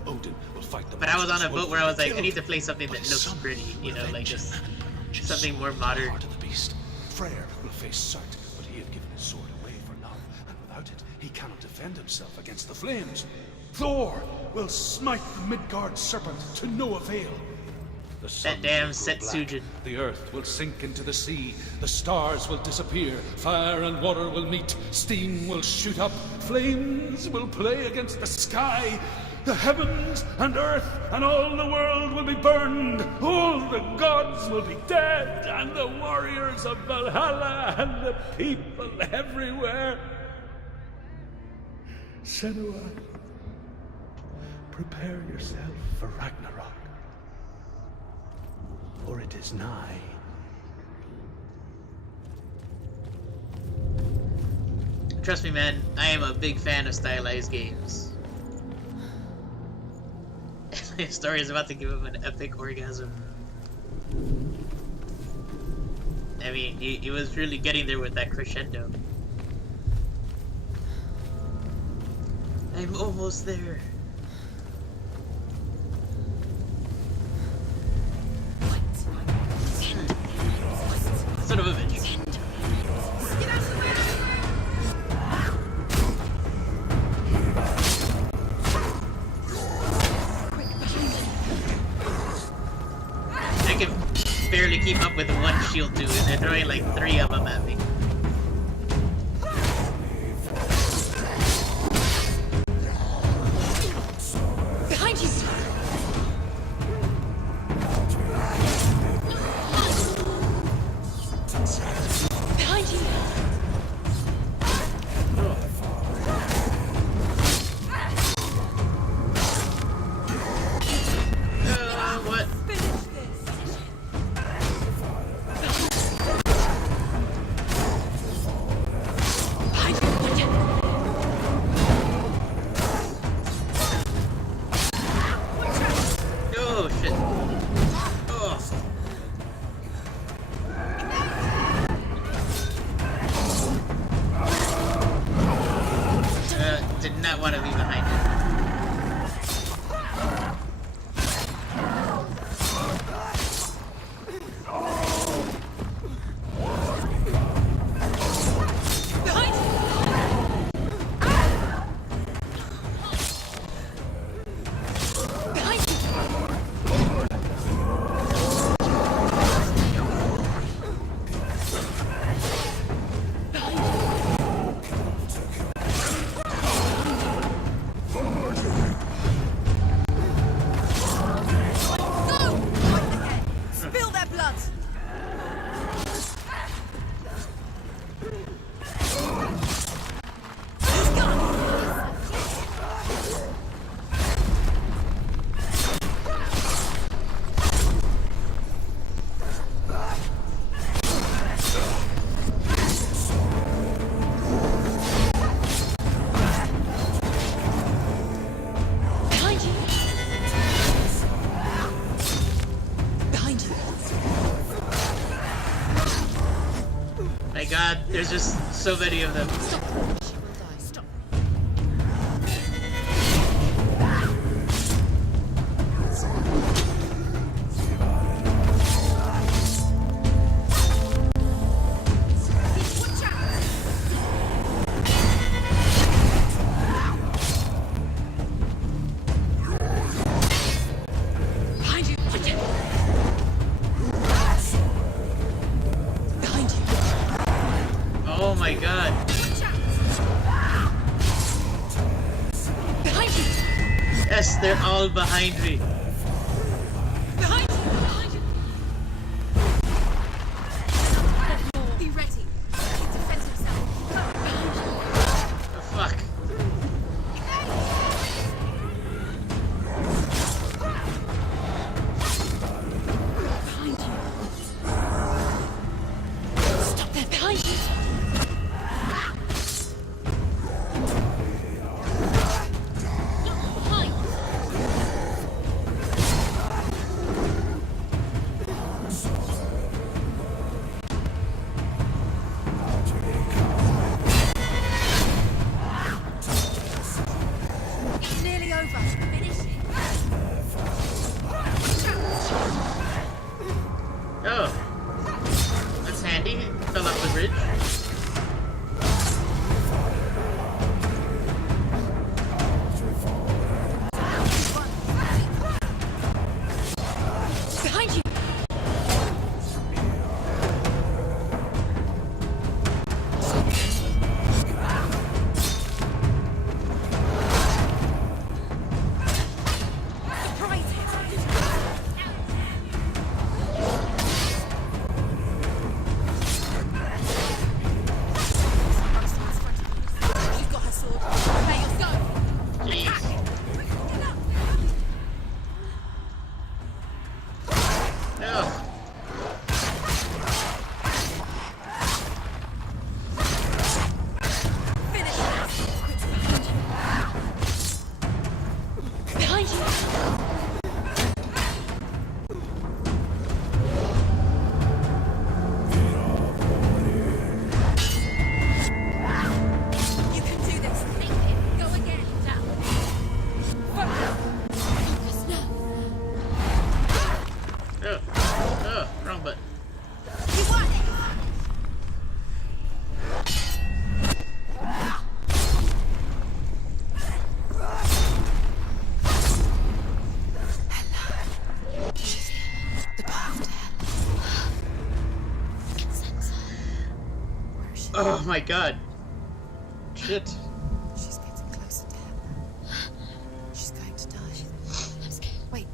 But I was on a boat where I was like, I need to play something that looks pretty, you know, like just something more modern. Freyr will face Surt, but he had given his sword away for naught. he cannot defend himself against the flames. Thor will smite the Midgard serpent to no avail. The sun That damn will grow black, Setsujin. the earth will sink into the sea, the stars will disappear, fire and water will meet, steam will shoot up, flames will play against the sky, the heavens and earth and all the world will be burned, all the gods will be dead, and the warriors of Valhalla and the people everywhere. Senua, prepare yourself for Ragnarok, for it is nigh. Trust me, man, I am a big fan of stylized games. His story is about to give him an epic orgasm. I mean, he was really getting there with that crescendo. I'm almost there. Son of a bitch. I can barely keep up with one shield dude, and they're throwing like 3 of them at me. Behind you! Behind you! What? Oh shit. Oh. Did not want to be behind him. Spill their blood! Behind you! Behind you! My god, there's just so many of them. Stop! She will die. Stop! Watch out! Behind you! Watch out! Behind you! Oh my god. Watch out! Behind you! Yes, they're all behind me. Behind you! Behind you! Be ready. He defends himself. Oh, fuck. Behind you. Stop there. Behind you. Look behind. It's nearly over. Finish it. Oh. That's handy. Fell off the bridge. Oh my god. Shit. She's getting close to death. She's going to die. I'm scared. Wait.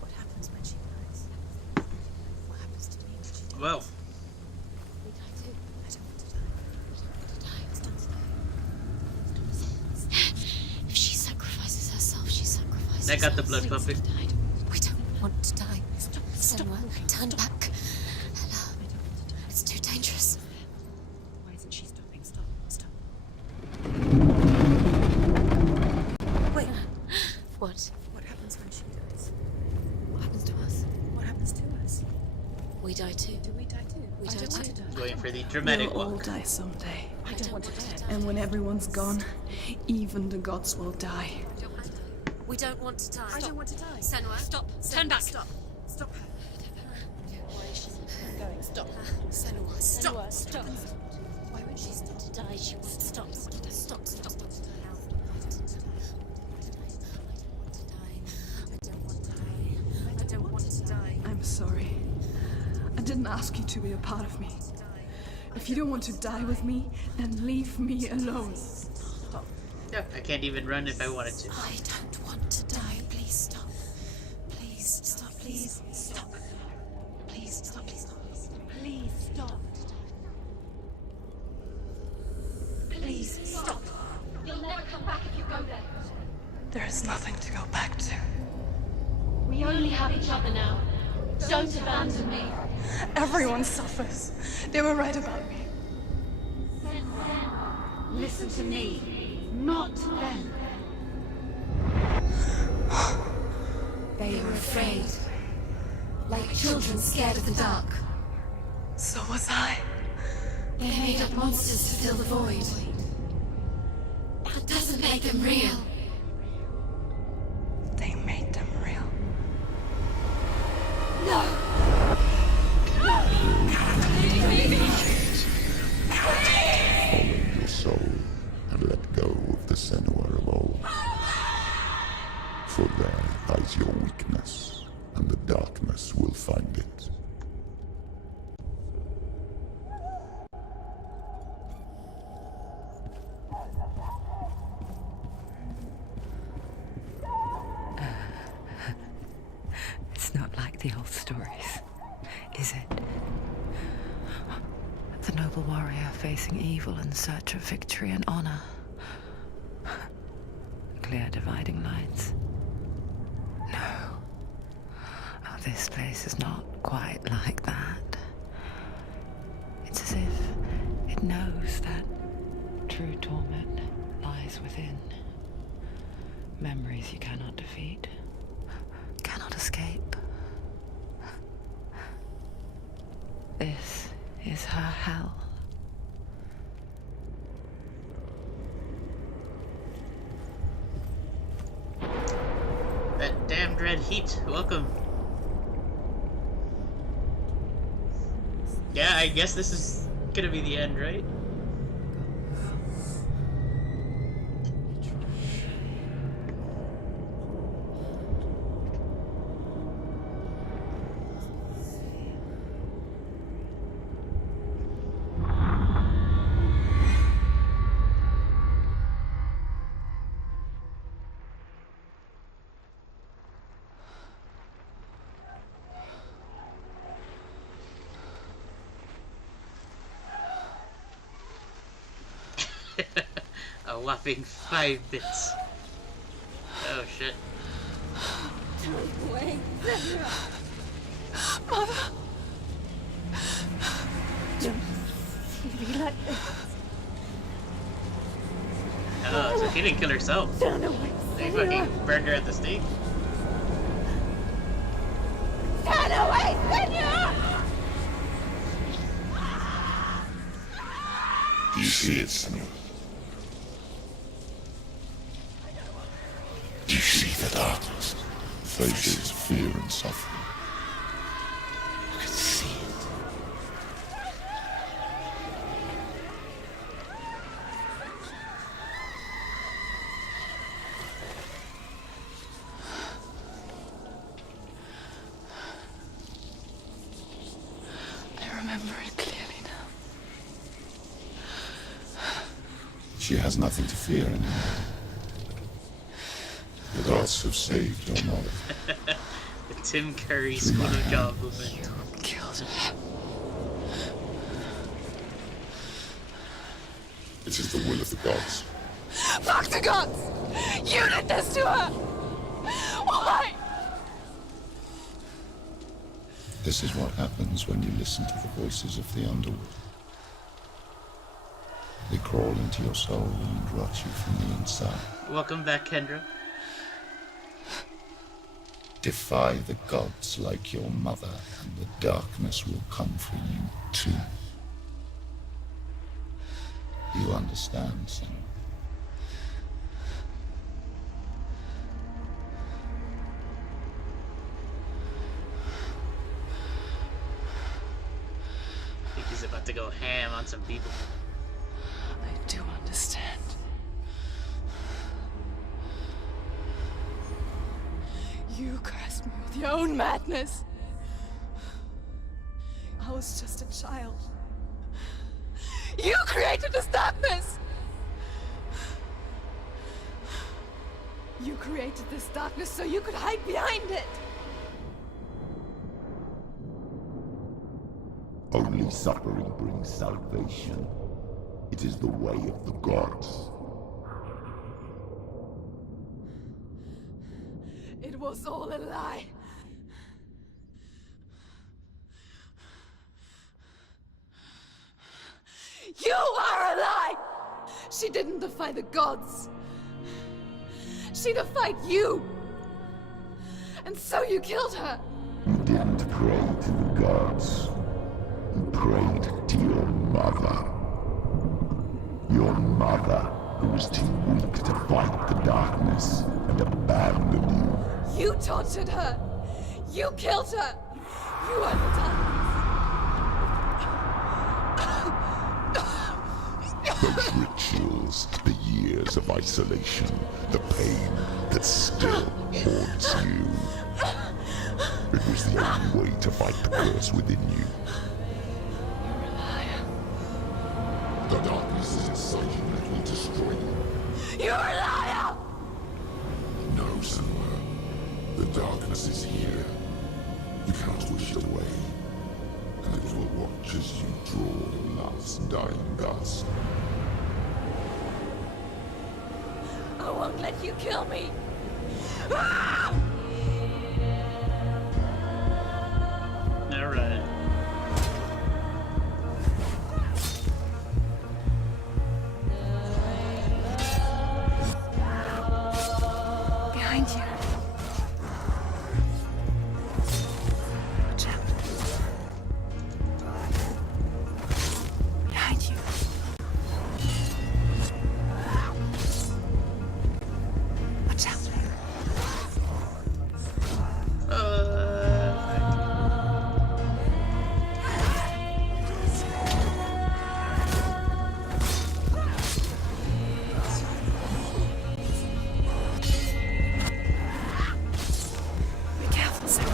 What happens when she dies? What happens to me when she dies? Well, We die too. I don't want to die. We don't want to die. If she sacrifices herself, she sacrifices that got the us. blood pumping. We don't want to die. Stop. Turn back. Ella. It's too dangerous. Why isn't she stopping? Stop. Wait. What? What happens when she dies? What happens to us? What happens to us? We die too. Do we die too? We die too. Going for the dramatic We'll all walk. die someday. I don't want to die. And when everyone's gone, even the gods will die. We don't want to die. I don't want to die. Senua, stop. Turn back. Stop her. I'm going. Stop. Senua, stop. Stop. Why would she stop to die? She wants to stop. Stop. I don't want to die. I'm sorry. I didn't ask you to be a part of me. If you don't want to die with me, then leave me alone. Yeah, I can't even run if I wanted to. I don't want to die. Please stop. Please stop. Please stop. Please stop. Please stop. Please stop. Please stop. You'll never come back if you go there. There is nothing to go back to. We only have each other now. Don't abandon me. Everyone suffers. They were right about me. Listen to me, not them. They were afraid, like children scared of the dark. So was I. They made up monsters to fill the void. That doesn't make them real. They made them real. No! Follow your soul and let go of the Senua of old. For there lies your weakness, and the darkness will find it. It's not like the old stories, is it? The noble warrior facing evil in search of victory and honor. Clear dividing lines. No. Oh, this place is not quite like that. It's as if it knows that true torment lies within. Memories you cannot defeat, cannot escape. This is her hell. That damn dread heat. Welcome. Yeah, I guess this is gonna be the end, right? A whopping 5 bits. Oh shit. Oh, so she didn't kill herself. They fucking burned her at the stake. Do you see it, Senua? Do you see the darkness? Faces of fear and suffering. You can see it. I remember it clearly now. She has nothing to fear anymore. The gods have saved your mother. The Tim Curry School of Jaw movement. Killed her. It is the will of the gods. Fuck the gods! You did this to her! Why? This is what happens when you listen to the voices of the underworld. They crawl into your soul and rot you from the inside. Welcome back, Kendra. Defy the gods like your mother, and the darkness will come for you too. You understand, Senua? I think he's about to go ham on some people. I do understand. You cursed me with your own madness. I was just a child. You created this darkness! You created this darkness so you could hide behind it! Only suffering brings salvation. It is the way of the gods. It was all a lie. You are a lie! She didn't defy the gods. She defied you. And so you killed her. You didn't pray to the gods. You prayed to your mother. Your mother, who was too weak to fight the darkness and abandoned you. You tortured her. You killed her. You are the darkness. Those rituals, the years of isolation, the pain that still haunts you. It was the only way to fight the curse within you. You're a liar. The darkness is inside you and it will destroy you. You're a liar! No, Senua. The darkness is here. You cannot wish it away. And it will watch as you draw the last dying gasp. I won't let you kill me. Alright. Behind you. Watch out. Behind you. Watch out. Be careful, Sam.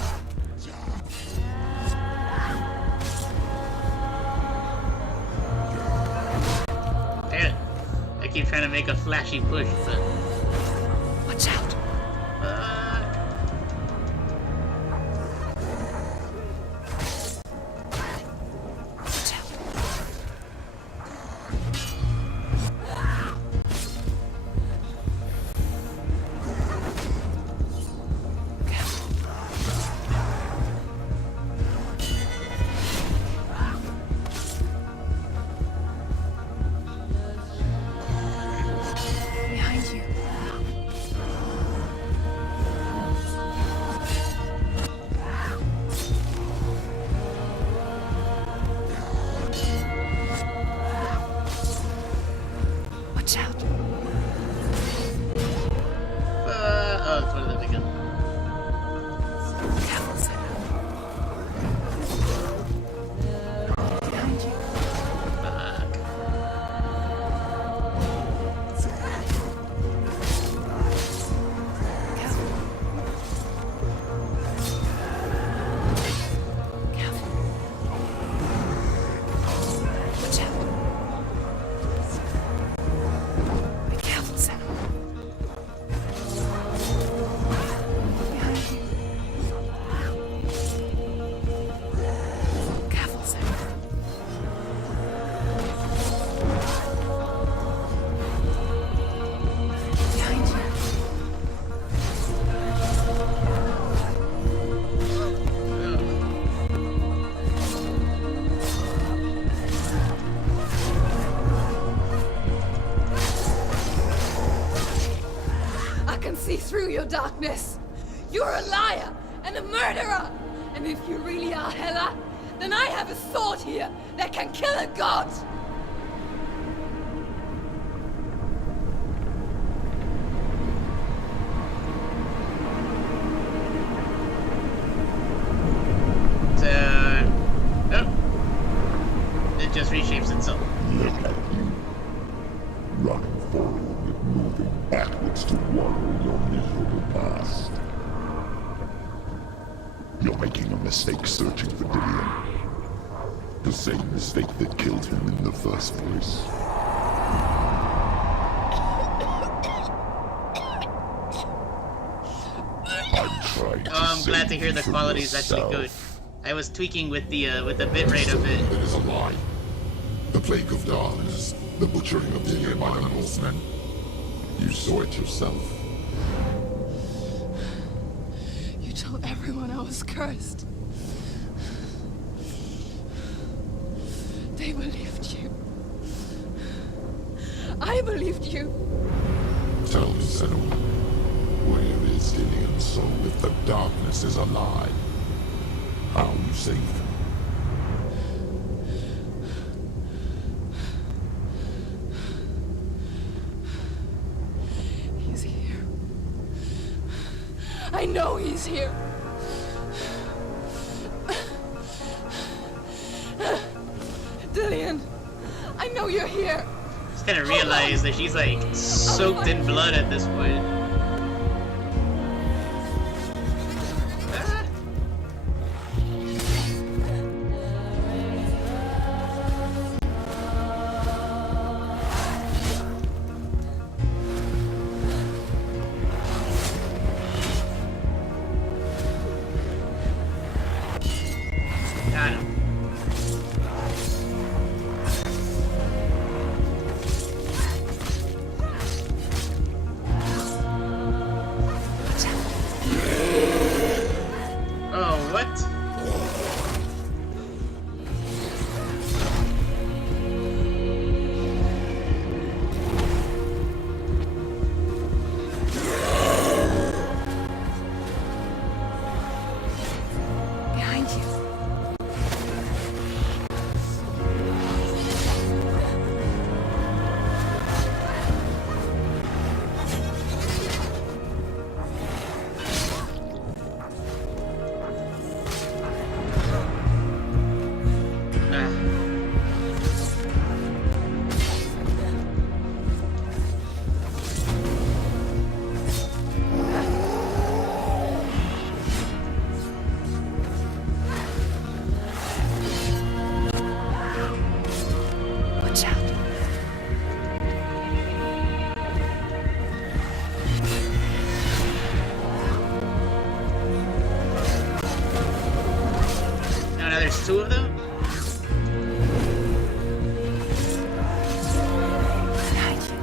Damn it. I keep trying to make a flashy push, but... Watch out. Watch out. Behind you. through your darkness. You're a liar and a murderer. And if you really are Hela, then I have a sword here that can kill a god. Oh. It just reshapes itself. Look at you. Running forward, moving backwards to wallow in your miserable past. You're making a mistake searching for Dillion. The same mistake that killed him in the first place. I'm glad to hear the quality is actually good. I was tweaking with the bitrate of it. It is a lie. The plague of darkness, the butchering of Dillion by the Northmen. You saw it yourself. You told everyone I was cursed. They believed you. I believed you. Tell me, Senua, where is Dillion's soul if the darkness is a lie? How you save him? He's here. I know he's here. Dillion, I know you're here. Just kind of realized that she's like soaked in blood at this point. Got him. Oh, what? Behind you. Watch out. Now there's two of them? Behind you.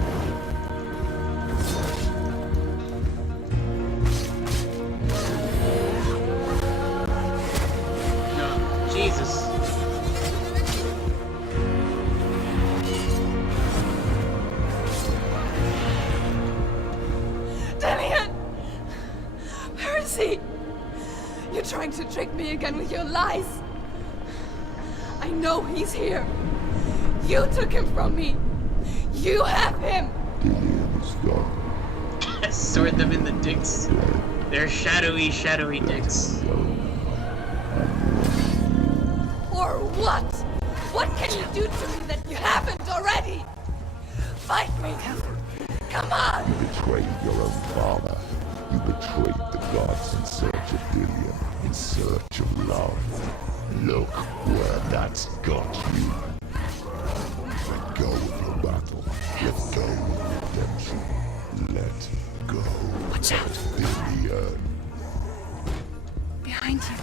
No. Jesus. Dillion! Where is he? You're trying to trick me again with your lies. I know he's here. You took him from me. You have him. Dillion is gone. Sort them in the dicks. They're shadowy, shadowy dicks. Or what? What can you do to me that you haven't already? Fight me. Come on. You betrayed your own father. You betrayed the gods in search of Dillion, in search of love. Look where that's got you. Let go of your battle. Let go of redemption. Let go Watch out. of Dillion. Behind you.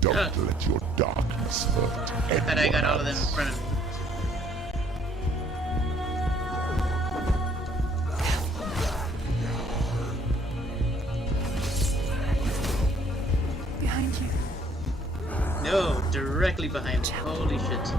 Don't let your darkness hurt anyone And I got all of them in else. front of me. Behind you. No, directly behind me. Holy shit.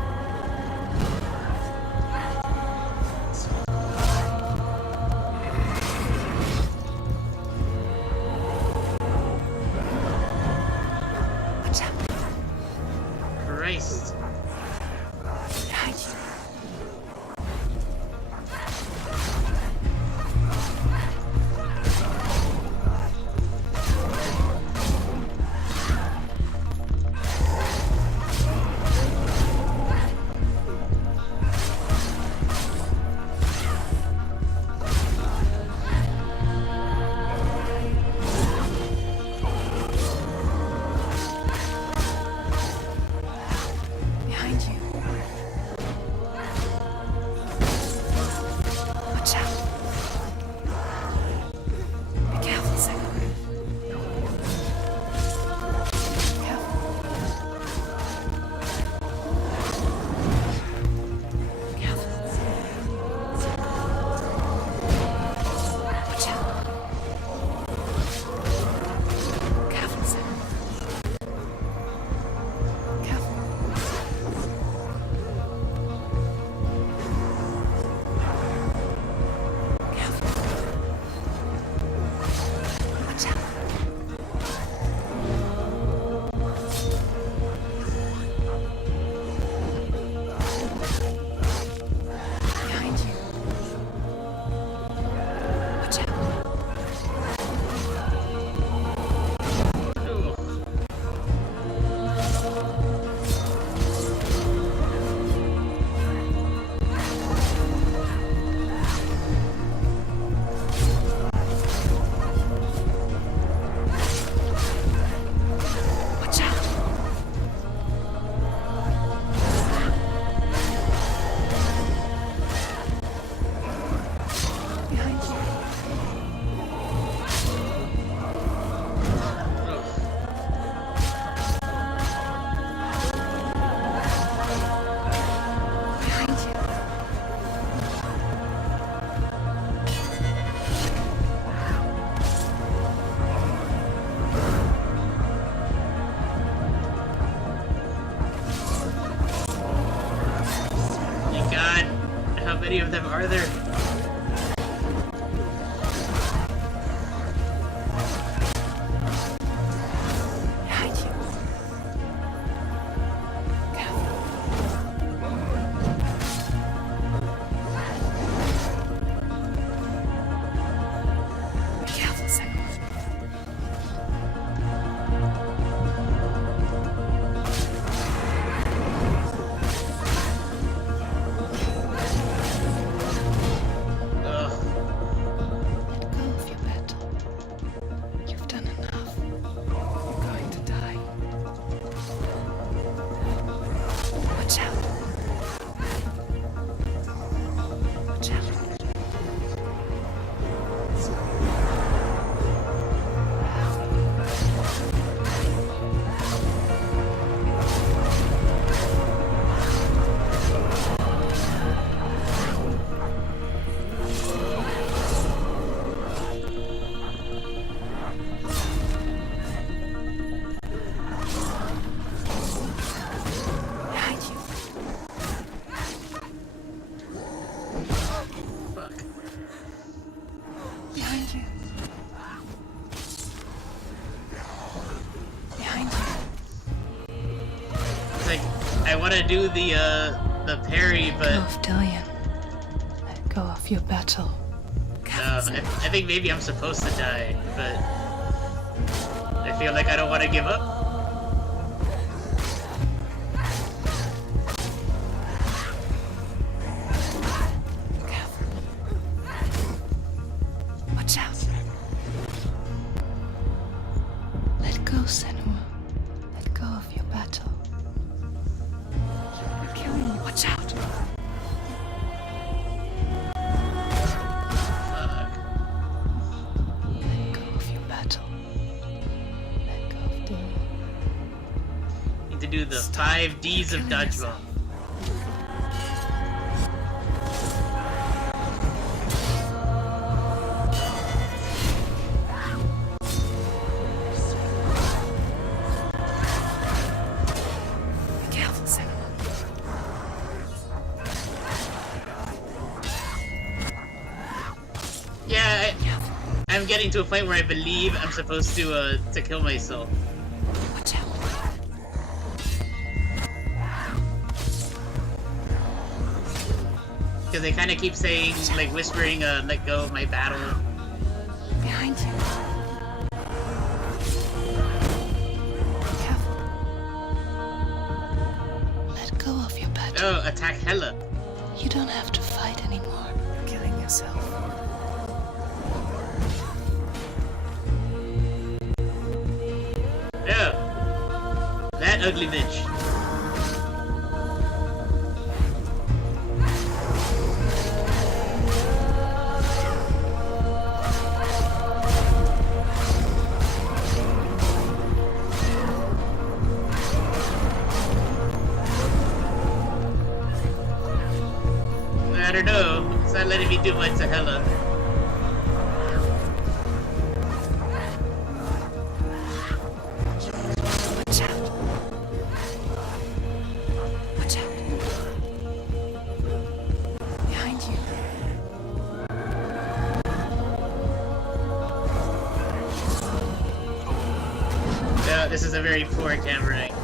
How many of them are there? Behind you. Be careful, Senua. Ugh. Let go of your battle. You've done enough. You're going to die. Watch out. Watch out. Behind you. Fuck. Behind you. Behind you. It's like I want to do the parry, Let but go of Dillion. Let go of your battle. I think maybe I'm supposed to die, but I feel like I don't want to give up. Careful. Watch out. Let go, Senua. Let go of your battle. You're killing me. Watch out. Fuck. Let go of your battle. Let go of Dillion. Need to do the 5 Ds of dodgeball. Be careful, Senua. Yeah, I'm getting to a point where I believe I'm supposed to kill myself. Watch out. Because they kind of keep saying, like, whispering, let go of my battle. Behind you. Be careful. Let go of your battle. Oh, attack Hella. You don't have to fight anymore. You're killing yourself. Oh, that ugly bitch. I don't know. It's not letting me do much to Hella. Watch out. Watch out. Behind you. No, this is a very poor camera angle.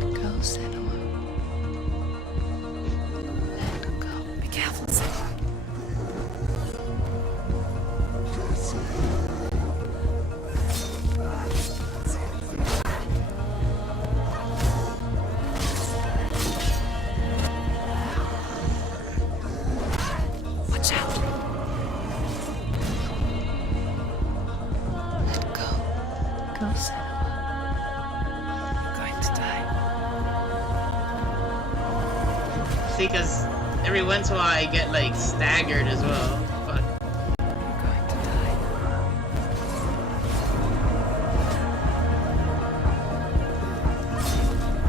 Let go, Senua. Let go. Be careful, Senua. Watch out. Let go. Go, Senua. You're going to die. See, because every once in a while I get, like, staggered as well. Fuck. You're going to die.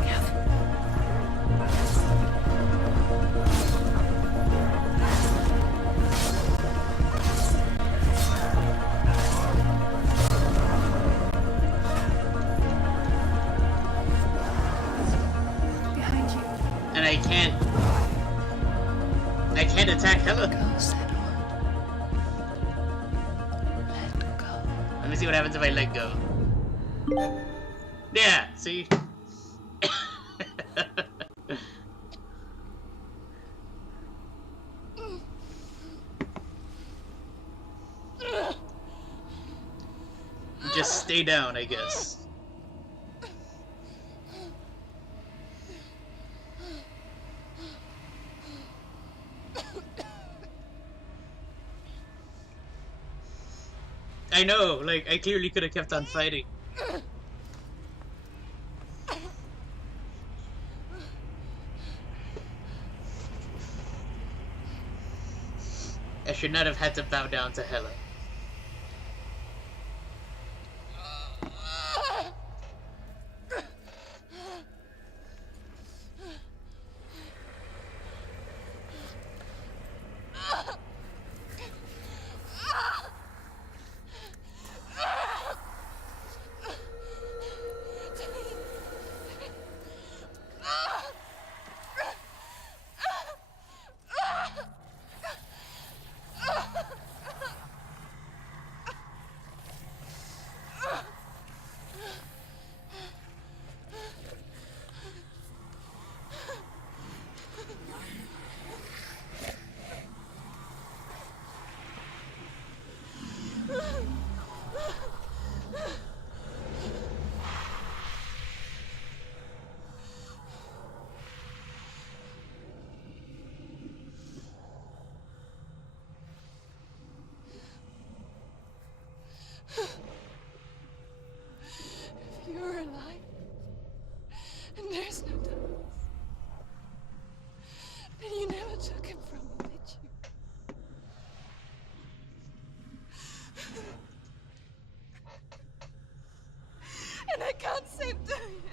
Careful. Behind you. And I can't I can't attack Hella. Go, Senua. Let go. Let me see what happens if I let go. Yeah, see? Just stay down, I guess. I know, like, I clearly could have kept on fighting. I should not have had to bow down to Hela. If you're alive, and there's no darkness, then you never took him from me, did you? And I can't save Dorian.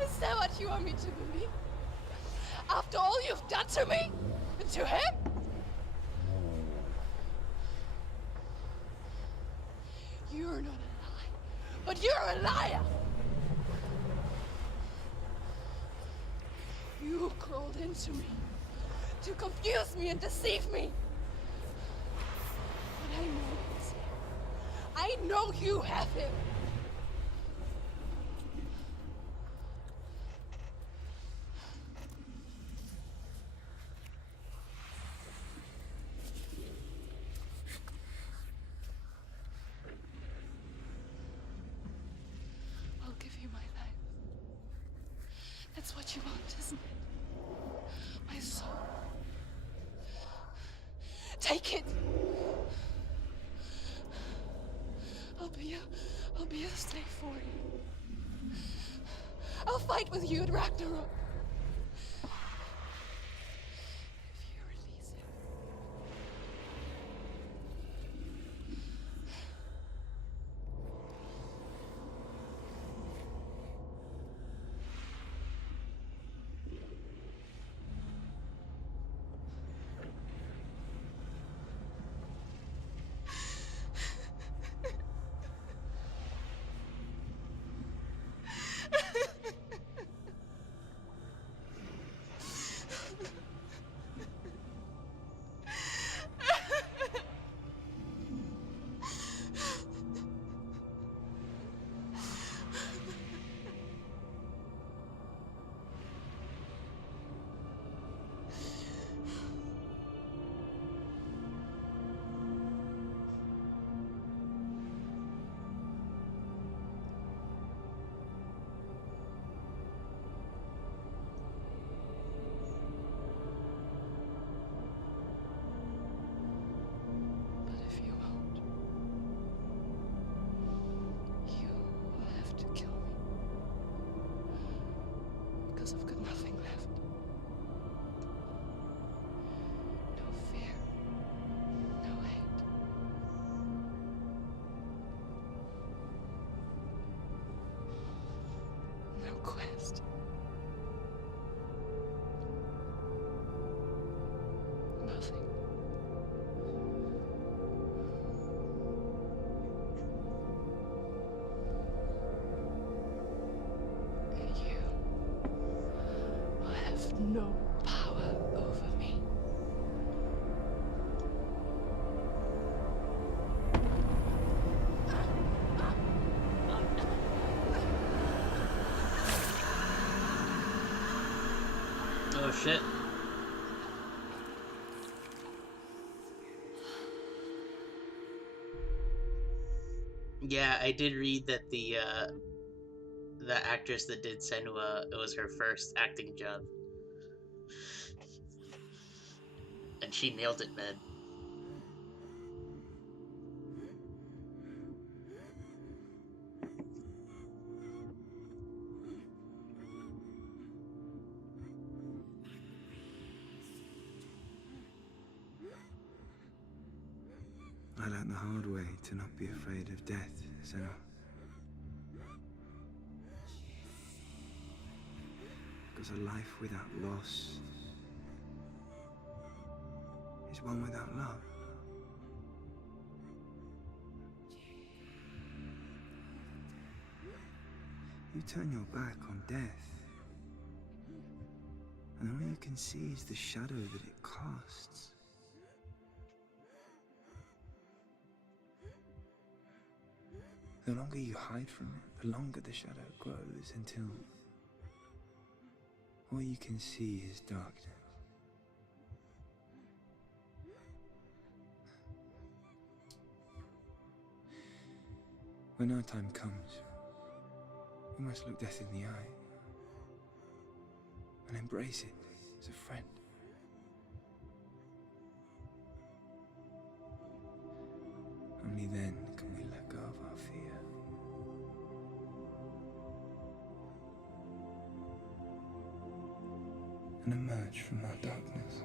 Is that what you want me to believe? After all you've done to me? And to him? You're not a lie, but you're a liar! You crawled into me to confuse me and deceive me. But I know he's here. I know you have him. I'll give you my life. That's what you want, isn't it? My soul. Take it. I'll be a slave for you. I'll fight with you at Ragnarok. If you release him. quest. Nothing. You will have no power over me. Oh shit. Yeah, I did read that the actress that did Senua, it was her first acting job. And she nailed it, man. I learned the hard way to not be afraid of death, Senua. Because a life without loss is one without love. You turn your back on death, and all you can see is the shadow that it casts. The longer you hide from it, the longer the shadow grows until all you can see is darkness. When our time comes, we must look death in the eye and embrace it as a friend. Only then can we let go of our fear. And emerge from our darkness.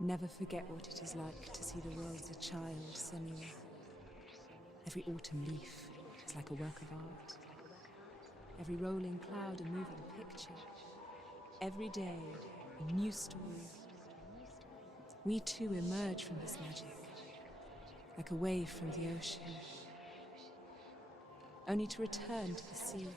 Never forget what it is like to see the world as a child, Senua. Every autumn leaf is like a work of art. Every rolling cloud a moving picture. Every day a new story. We too emerge from this magic, like a wave from the ocean, only to return to the sea.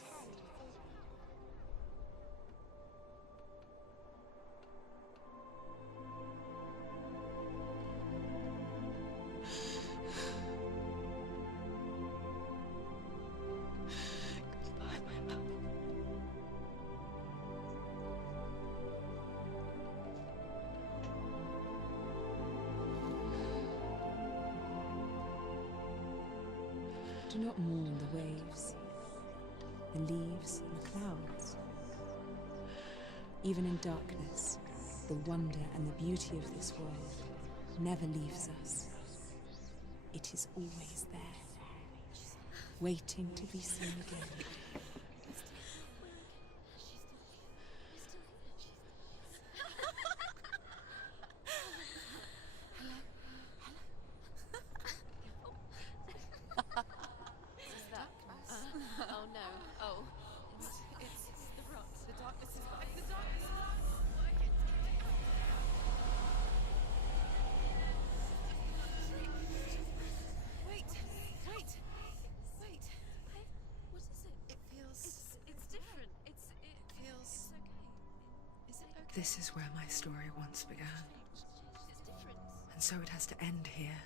Do not mourn the waves, the leaves, and the clouds. Even in darkness, the wonder and the beauty of this world never leaves us. It is always there, waiting to be seen again. This is where my story once began. And so it has to end here.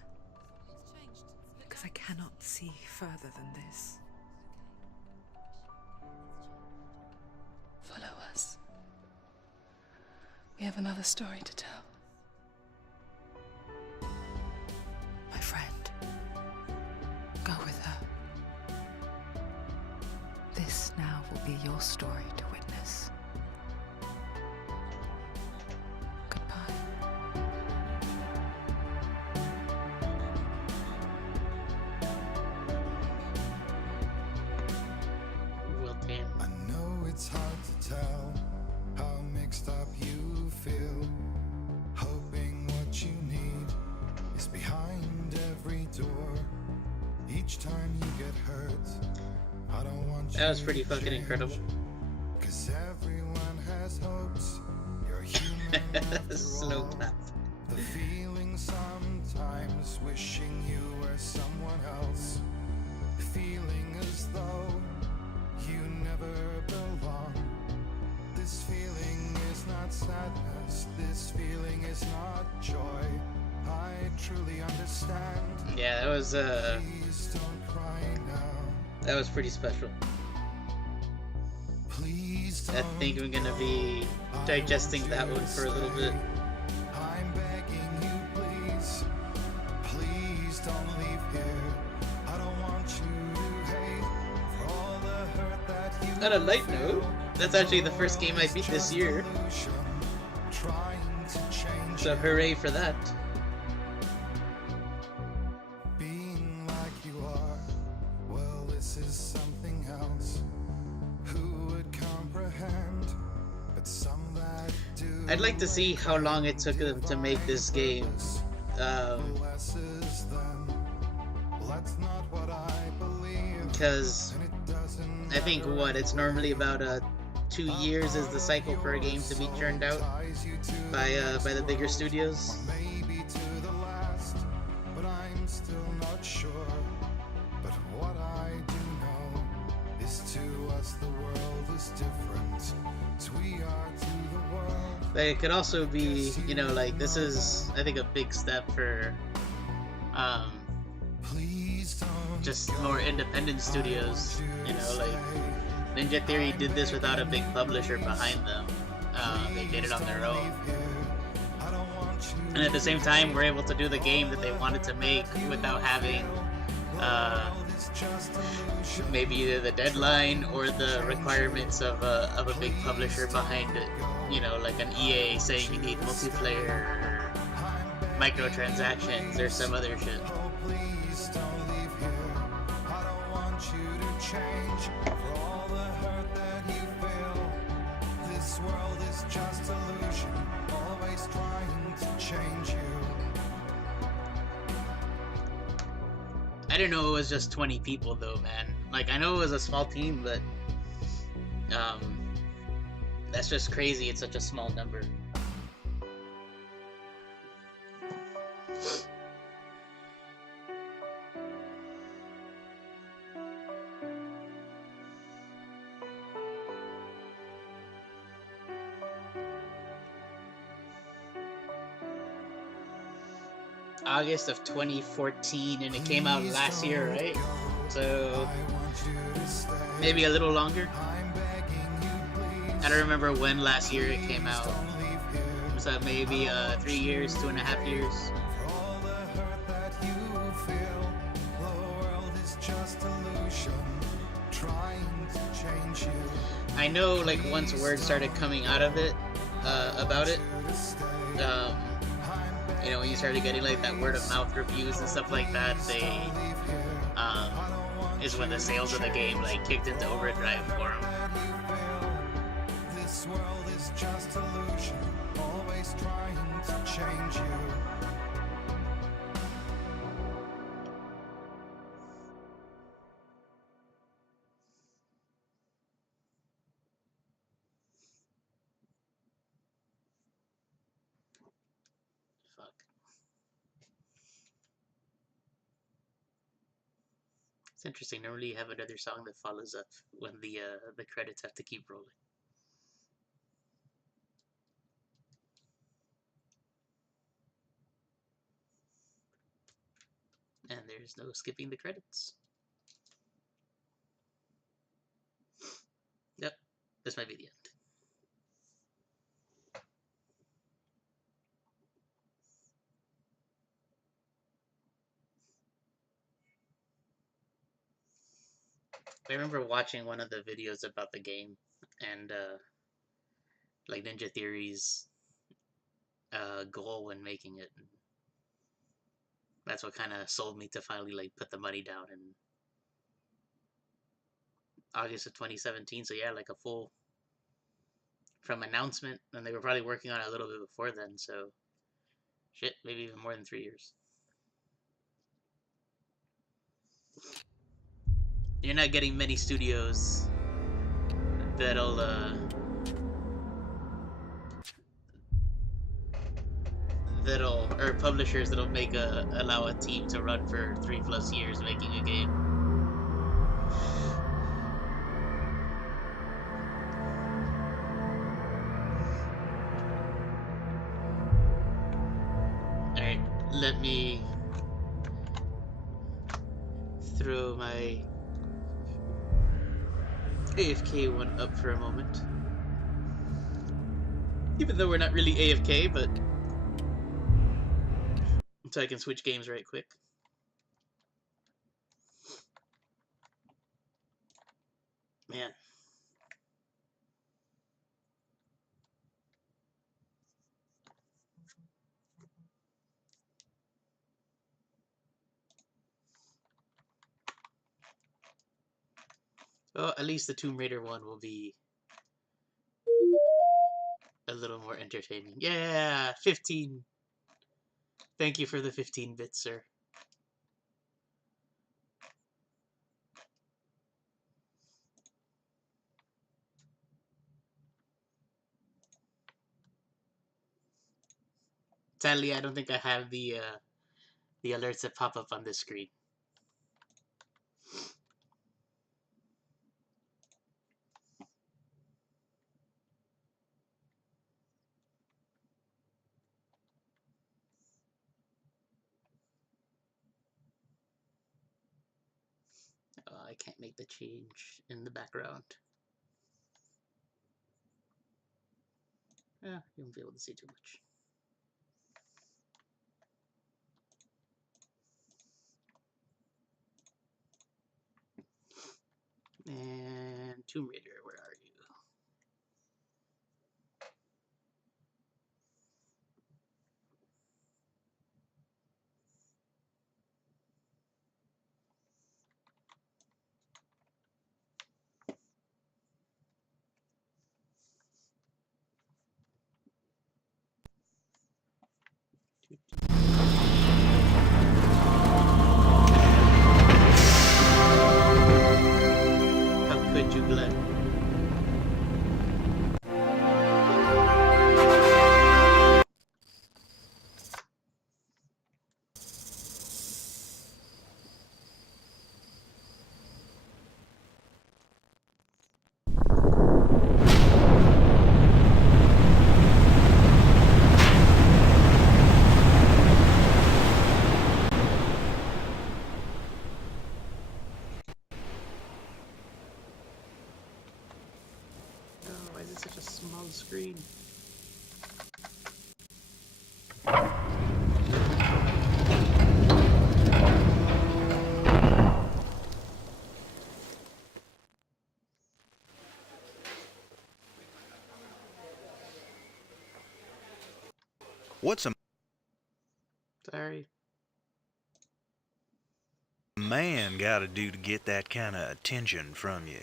Because I cannot see further than this. Follow us. We have another story to tell. My friend, go with her. This now will be your story to witness. Goodbye. Well, damn. I know it's hard to tell how mixed up you feel. Hoping what you need is behind every door. Each time you get hurt, I don't want you That was pretty to fucking change. incredible. 'Cause everyone has hopes. You're human after Slow all. clap. The feeling sometimes wishing you were someone else. Feeling as though you never belong. This feeling is not sadness. This feeling is not joy. I truly understand. Yeah, Please don't cry now. that was pretty special. Please I don't. think I'm gonna be digesting that one for a little bit. I'm begging you, please. Please don't leave here. I don't want you to hate for all the hurt that you On a light note, that's actually the first game I beat this year, trying to change so hooray for that. being like you are. Well, this is something else. Who would comprehend? But some that do. I'd like to see how long it took them to make this game. Blesses them. Well, that's not what I believe. Because And it doesn't I think it's normally about 2 years is the cycle for a game to be churned out ties you to by the bigger studios. maybe to the last, but I'm still not sure. But what I do know is to us the world is different. As we are to the world. But it could also be, like this is I think a big step for Please don't just more independent studios. Like Ninja Theory did this without a big publisher behind them. They did it on their own. And at the same time, we're able to do the game that they wanted to make without having maybe either the deadline or the requirements of a big publisher behind it. Like an EA saying you need multiplayer or microtransactions or some other shit. please don't leave here. I don't want you to change for all the hurt that you feel. This world is just illusion, always trying to change you. I didn't know it was just 20 people though, man. Like I know it was a small team, but that's just crazy. It's such a small number. August of 2014, and it came out last year, right? So maybe a little longer. I don't remember when last year it came out. Was that maybe 3 years, 2.5 years? I know, like, once word started coming out of it, about it, when you started getting, like, that word of mouth reviews and stuff like that, they, is when the sales of the game, like, kicked into overdrive for them. This world is just illusion, always trying to change you. Fuck. It's interesting. Normally you have another song that follows up when the credits have to keep rolling. And there's no skipping the credits. Yep, this might be the end. I remember watching one of the videos about the game, and like Ninja Theory's goal when making it. And that's what kind of sold me to finally like put the money down in August of 2017. So yeah, like a full from announcement, and they were probably working on it a little bit before then. So shit, maybe even more than 3 years. You're not getting many studios that'll or publishers that'll allow a team to run for 3+ years making a game. Alright, let me throw my AFK one up for a moment. Even though we're not really AFK, but so I can switch games right quick. Man. Well, at least the Tomb Raider one will be a little more entertaining. Yeah, 15. Thank you for the 15 bits, sir. Sadly, I don't think I have the alerts that pop up on this screen. I can't make the change in the background. Yeah, you won't be able to see too much. And Tomb Raider, where are you? How could you, Glenn? Oh, why is it such a small screen? What's a Sorry. man got to do to get that kind of attention from you?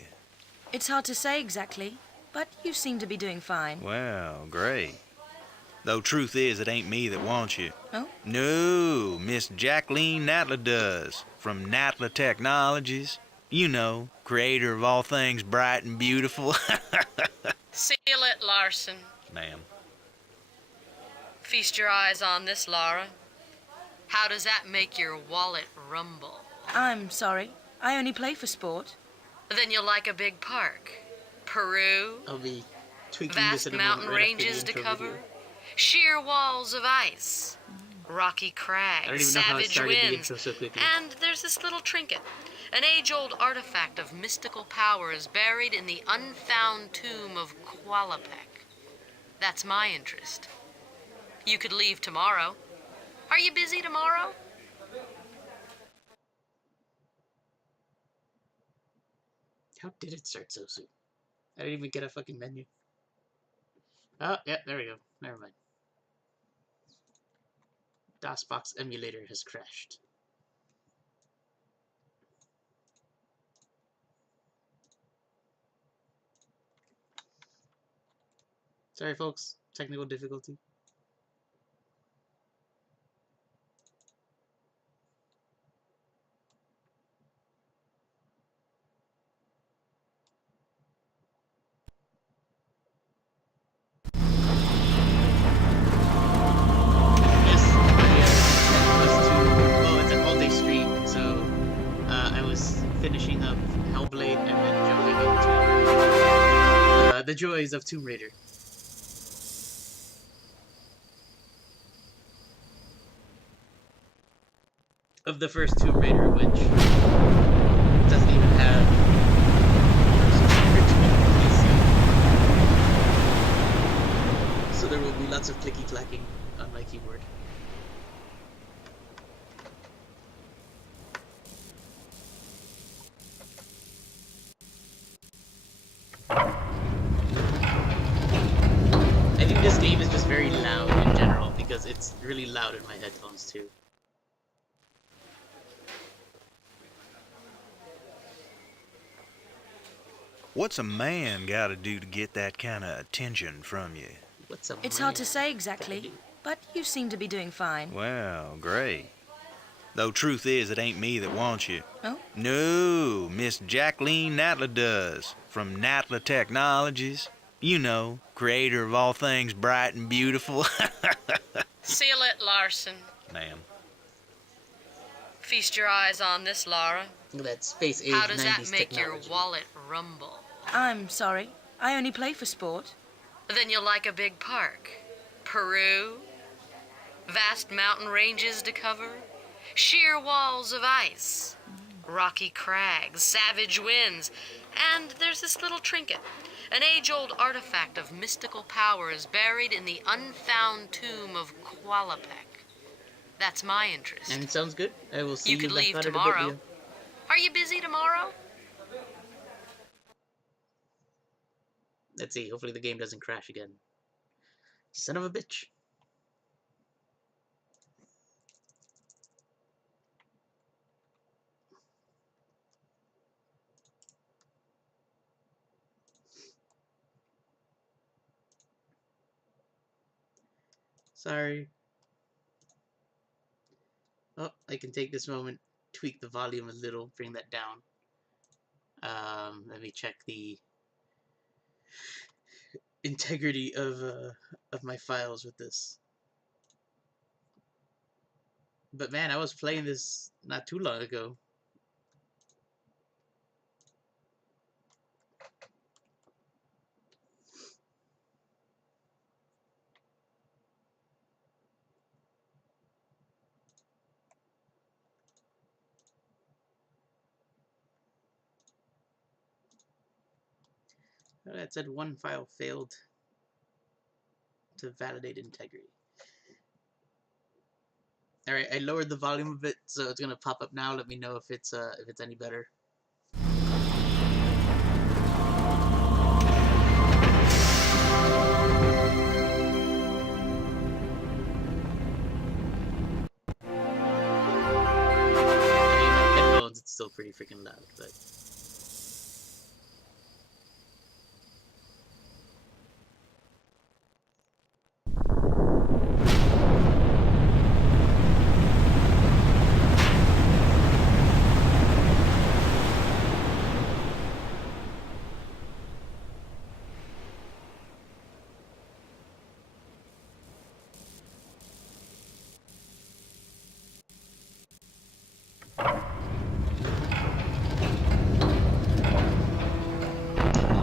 It's hard to say exactly, but you seem to be doing fine. Well, great. Though truth is, it ain't me that wants you. Oh? No, Miss Jacqueline Natla does, from Natla Technologies. You know, creator of all things bright and beautiful. Seal it, Larson. Ma'am. Feast your eyes on this, Laura. How does that make your wallet rumble? I'm sorry. I only play for sport. Then you'll like a big park. Peru, I'll be tweaking this vast in a mountain moment right after the ranges to intro cover, video. sheer walls of ice, rocky I don't crags, even know how it savage started the winds, intro so quickly. and there's this little trinket, an age-old artifact of mystical powers buried in the unfound tomb of Qualapec. That's my interest. You could leave tomorrow. Are you busy tomorrow? How did it start so soon? I didn't even get a fucking menu. Oh, yeah, there we go. Never mind. DOSBox emulator has crashed. Sorry, folks. Technical difficulty. Yes, oh, it's an all-day stream, so I was finishing up Hellblade and then jumping into the joys of Tomb Raider. Of the first Tomb Raider, which doesn't even have PC. So there will be lots of clicky clacking on my keyboard. I think this game is just very loud in general because it's really loud in my headphones too. What's a man gotta do to get that kind of attention from you? It's hard to say exactly, but you seem to be doing fine. Well, great. Though truth is, it ain't me that wants you. Oh? No, Miss Jacqueline Natla does, from Natla Technologies. You know, creator of all things bright and beautiful. Seal it, Larson. Ma'am. Feast your eyes on this, Lara. Look at that space age How does 90s that make technology. your wallet rumble? I'm sorry. I only play for sport. Then you'll like a big park. Peru, vast mountain ranges to cover, sheer walls of ice, rocky crags, savage winds, and there's this little trinket, an age-old artifact of mystical powers buried in the unfound tomb of Qualapec. That's my interest. And it sounds good. I will see You could back leave out at a tomorrow. video. Are you busy tomorrow? Let's see. Hopefully the game doesn't crash again. Son of a bitch. Sorry. Oh, I can take this moment, tweak the volume a little, bring that down. Let me check the integrity of my files with this. But man, I was playing this not too long ago. Oh, it said one file failed to validate integrity. All right, I lowered the volume a bit, so it's gonna pop up now. Let me know if it's any better. Headphones, it's still pretty freaking loud, but.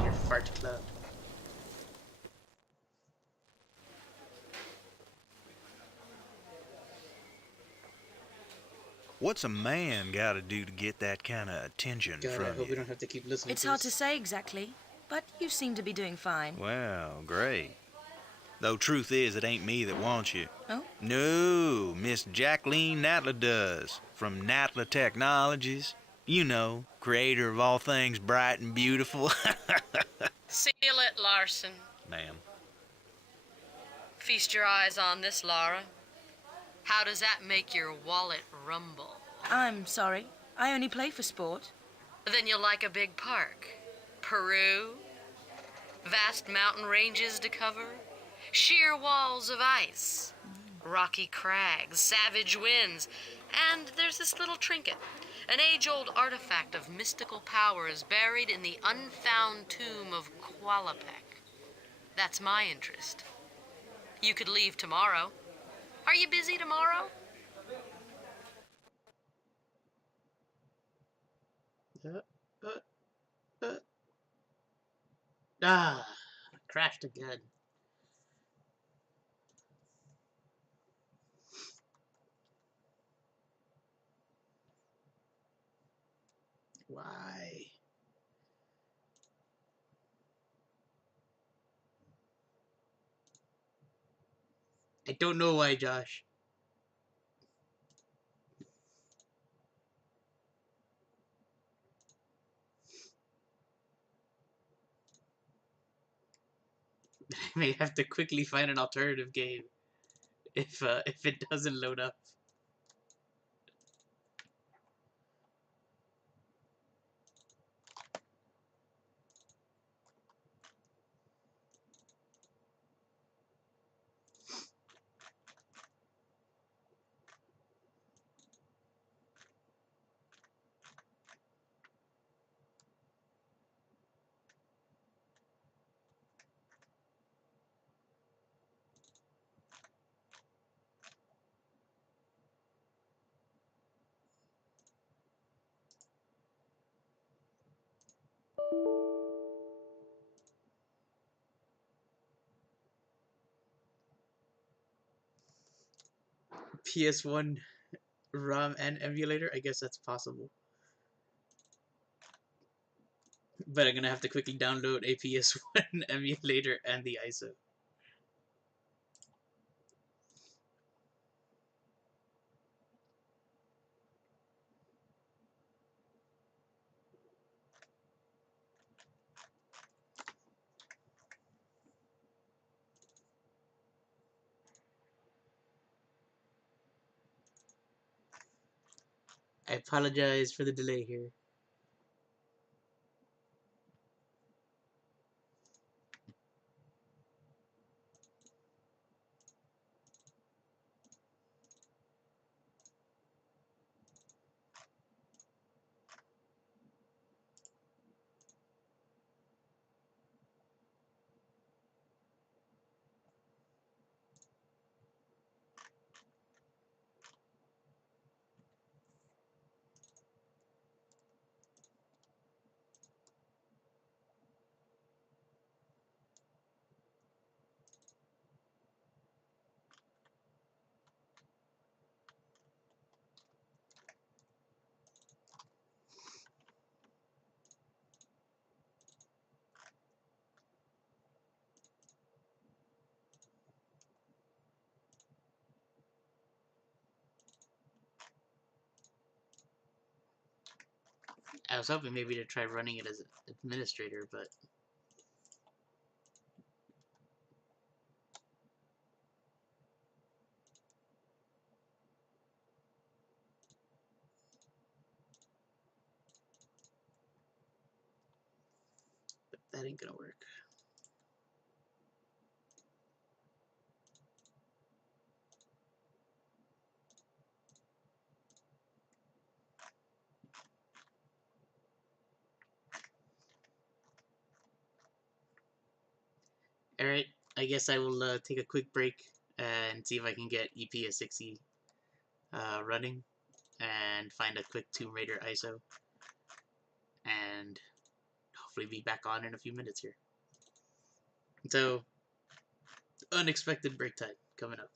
Your fart club. What's a man gotta do to get that kind of attention God, I from hope we you? don't have to keep listening It's to hard to this. say exactly, but you seem to be doing fine. Well, great. Though truth is, it ain't me that wants you. Oh? No, Miss Jacqueline Natla does, from Natla Technologies. You know, creator of all things bright and beautiful. Seal it, Larson. Ma'am. Feast your eyes on this, Lara. How does that make your wallet rumble? I'm sorry. I only play for sport. Then you'll like a big park. Peru, vast mountain ranges to cover, sheer walls of ice, rocky crags, savage winds, and there's this little trinket, an age-old artifact of mystical powers buried in the unfound tomb of Qualapec. That's my interest. You could leave tomorrow. Are you busy tomorrow? Ah, crashed again. Why? I don't know why, Josh. I may have to quickly find an alternative game if it doesn't load up. PS1 ROM and emulator? I guess that's possible. But I'm gonna have to quickly download a PS1 emulator and the ISO. I apologize for the delay here. I was hoping maybe to try running it as an administrator, but that ain't gonna work. Alright, I guess I will take a quick break and see if I can get EPS 60 running and find a quick Tomb Raider ISO and hopefully be back on in a few minutes here. So, unexpected break time coming up.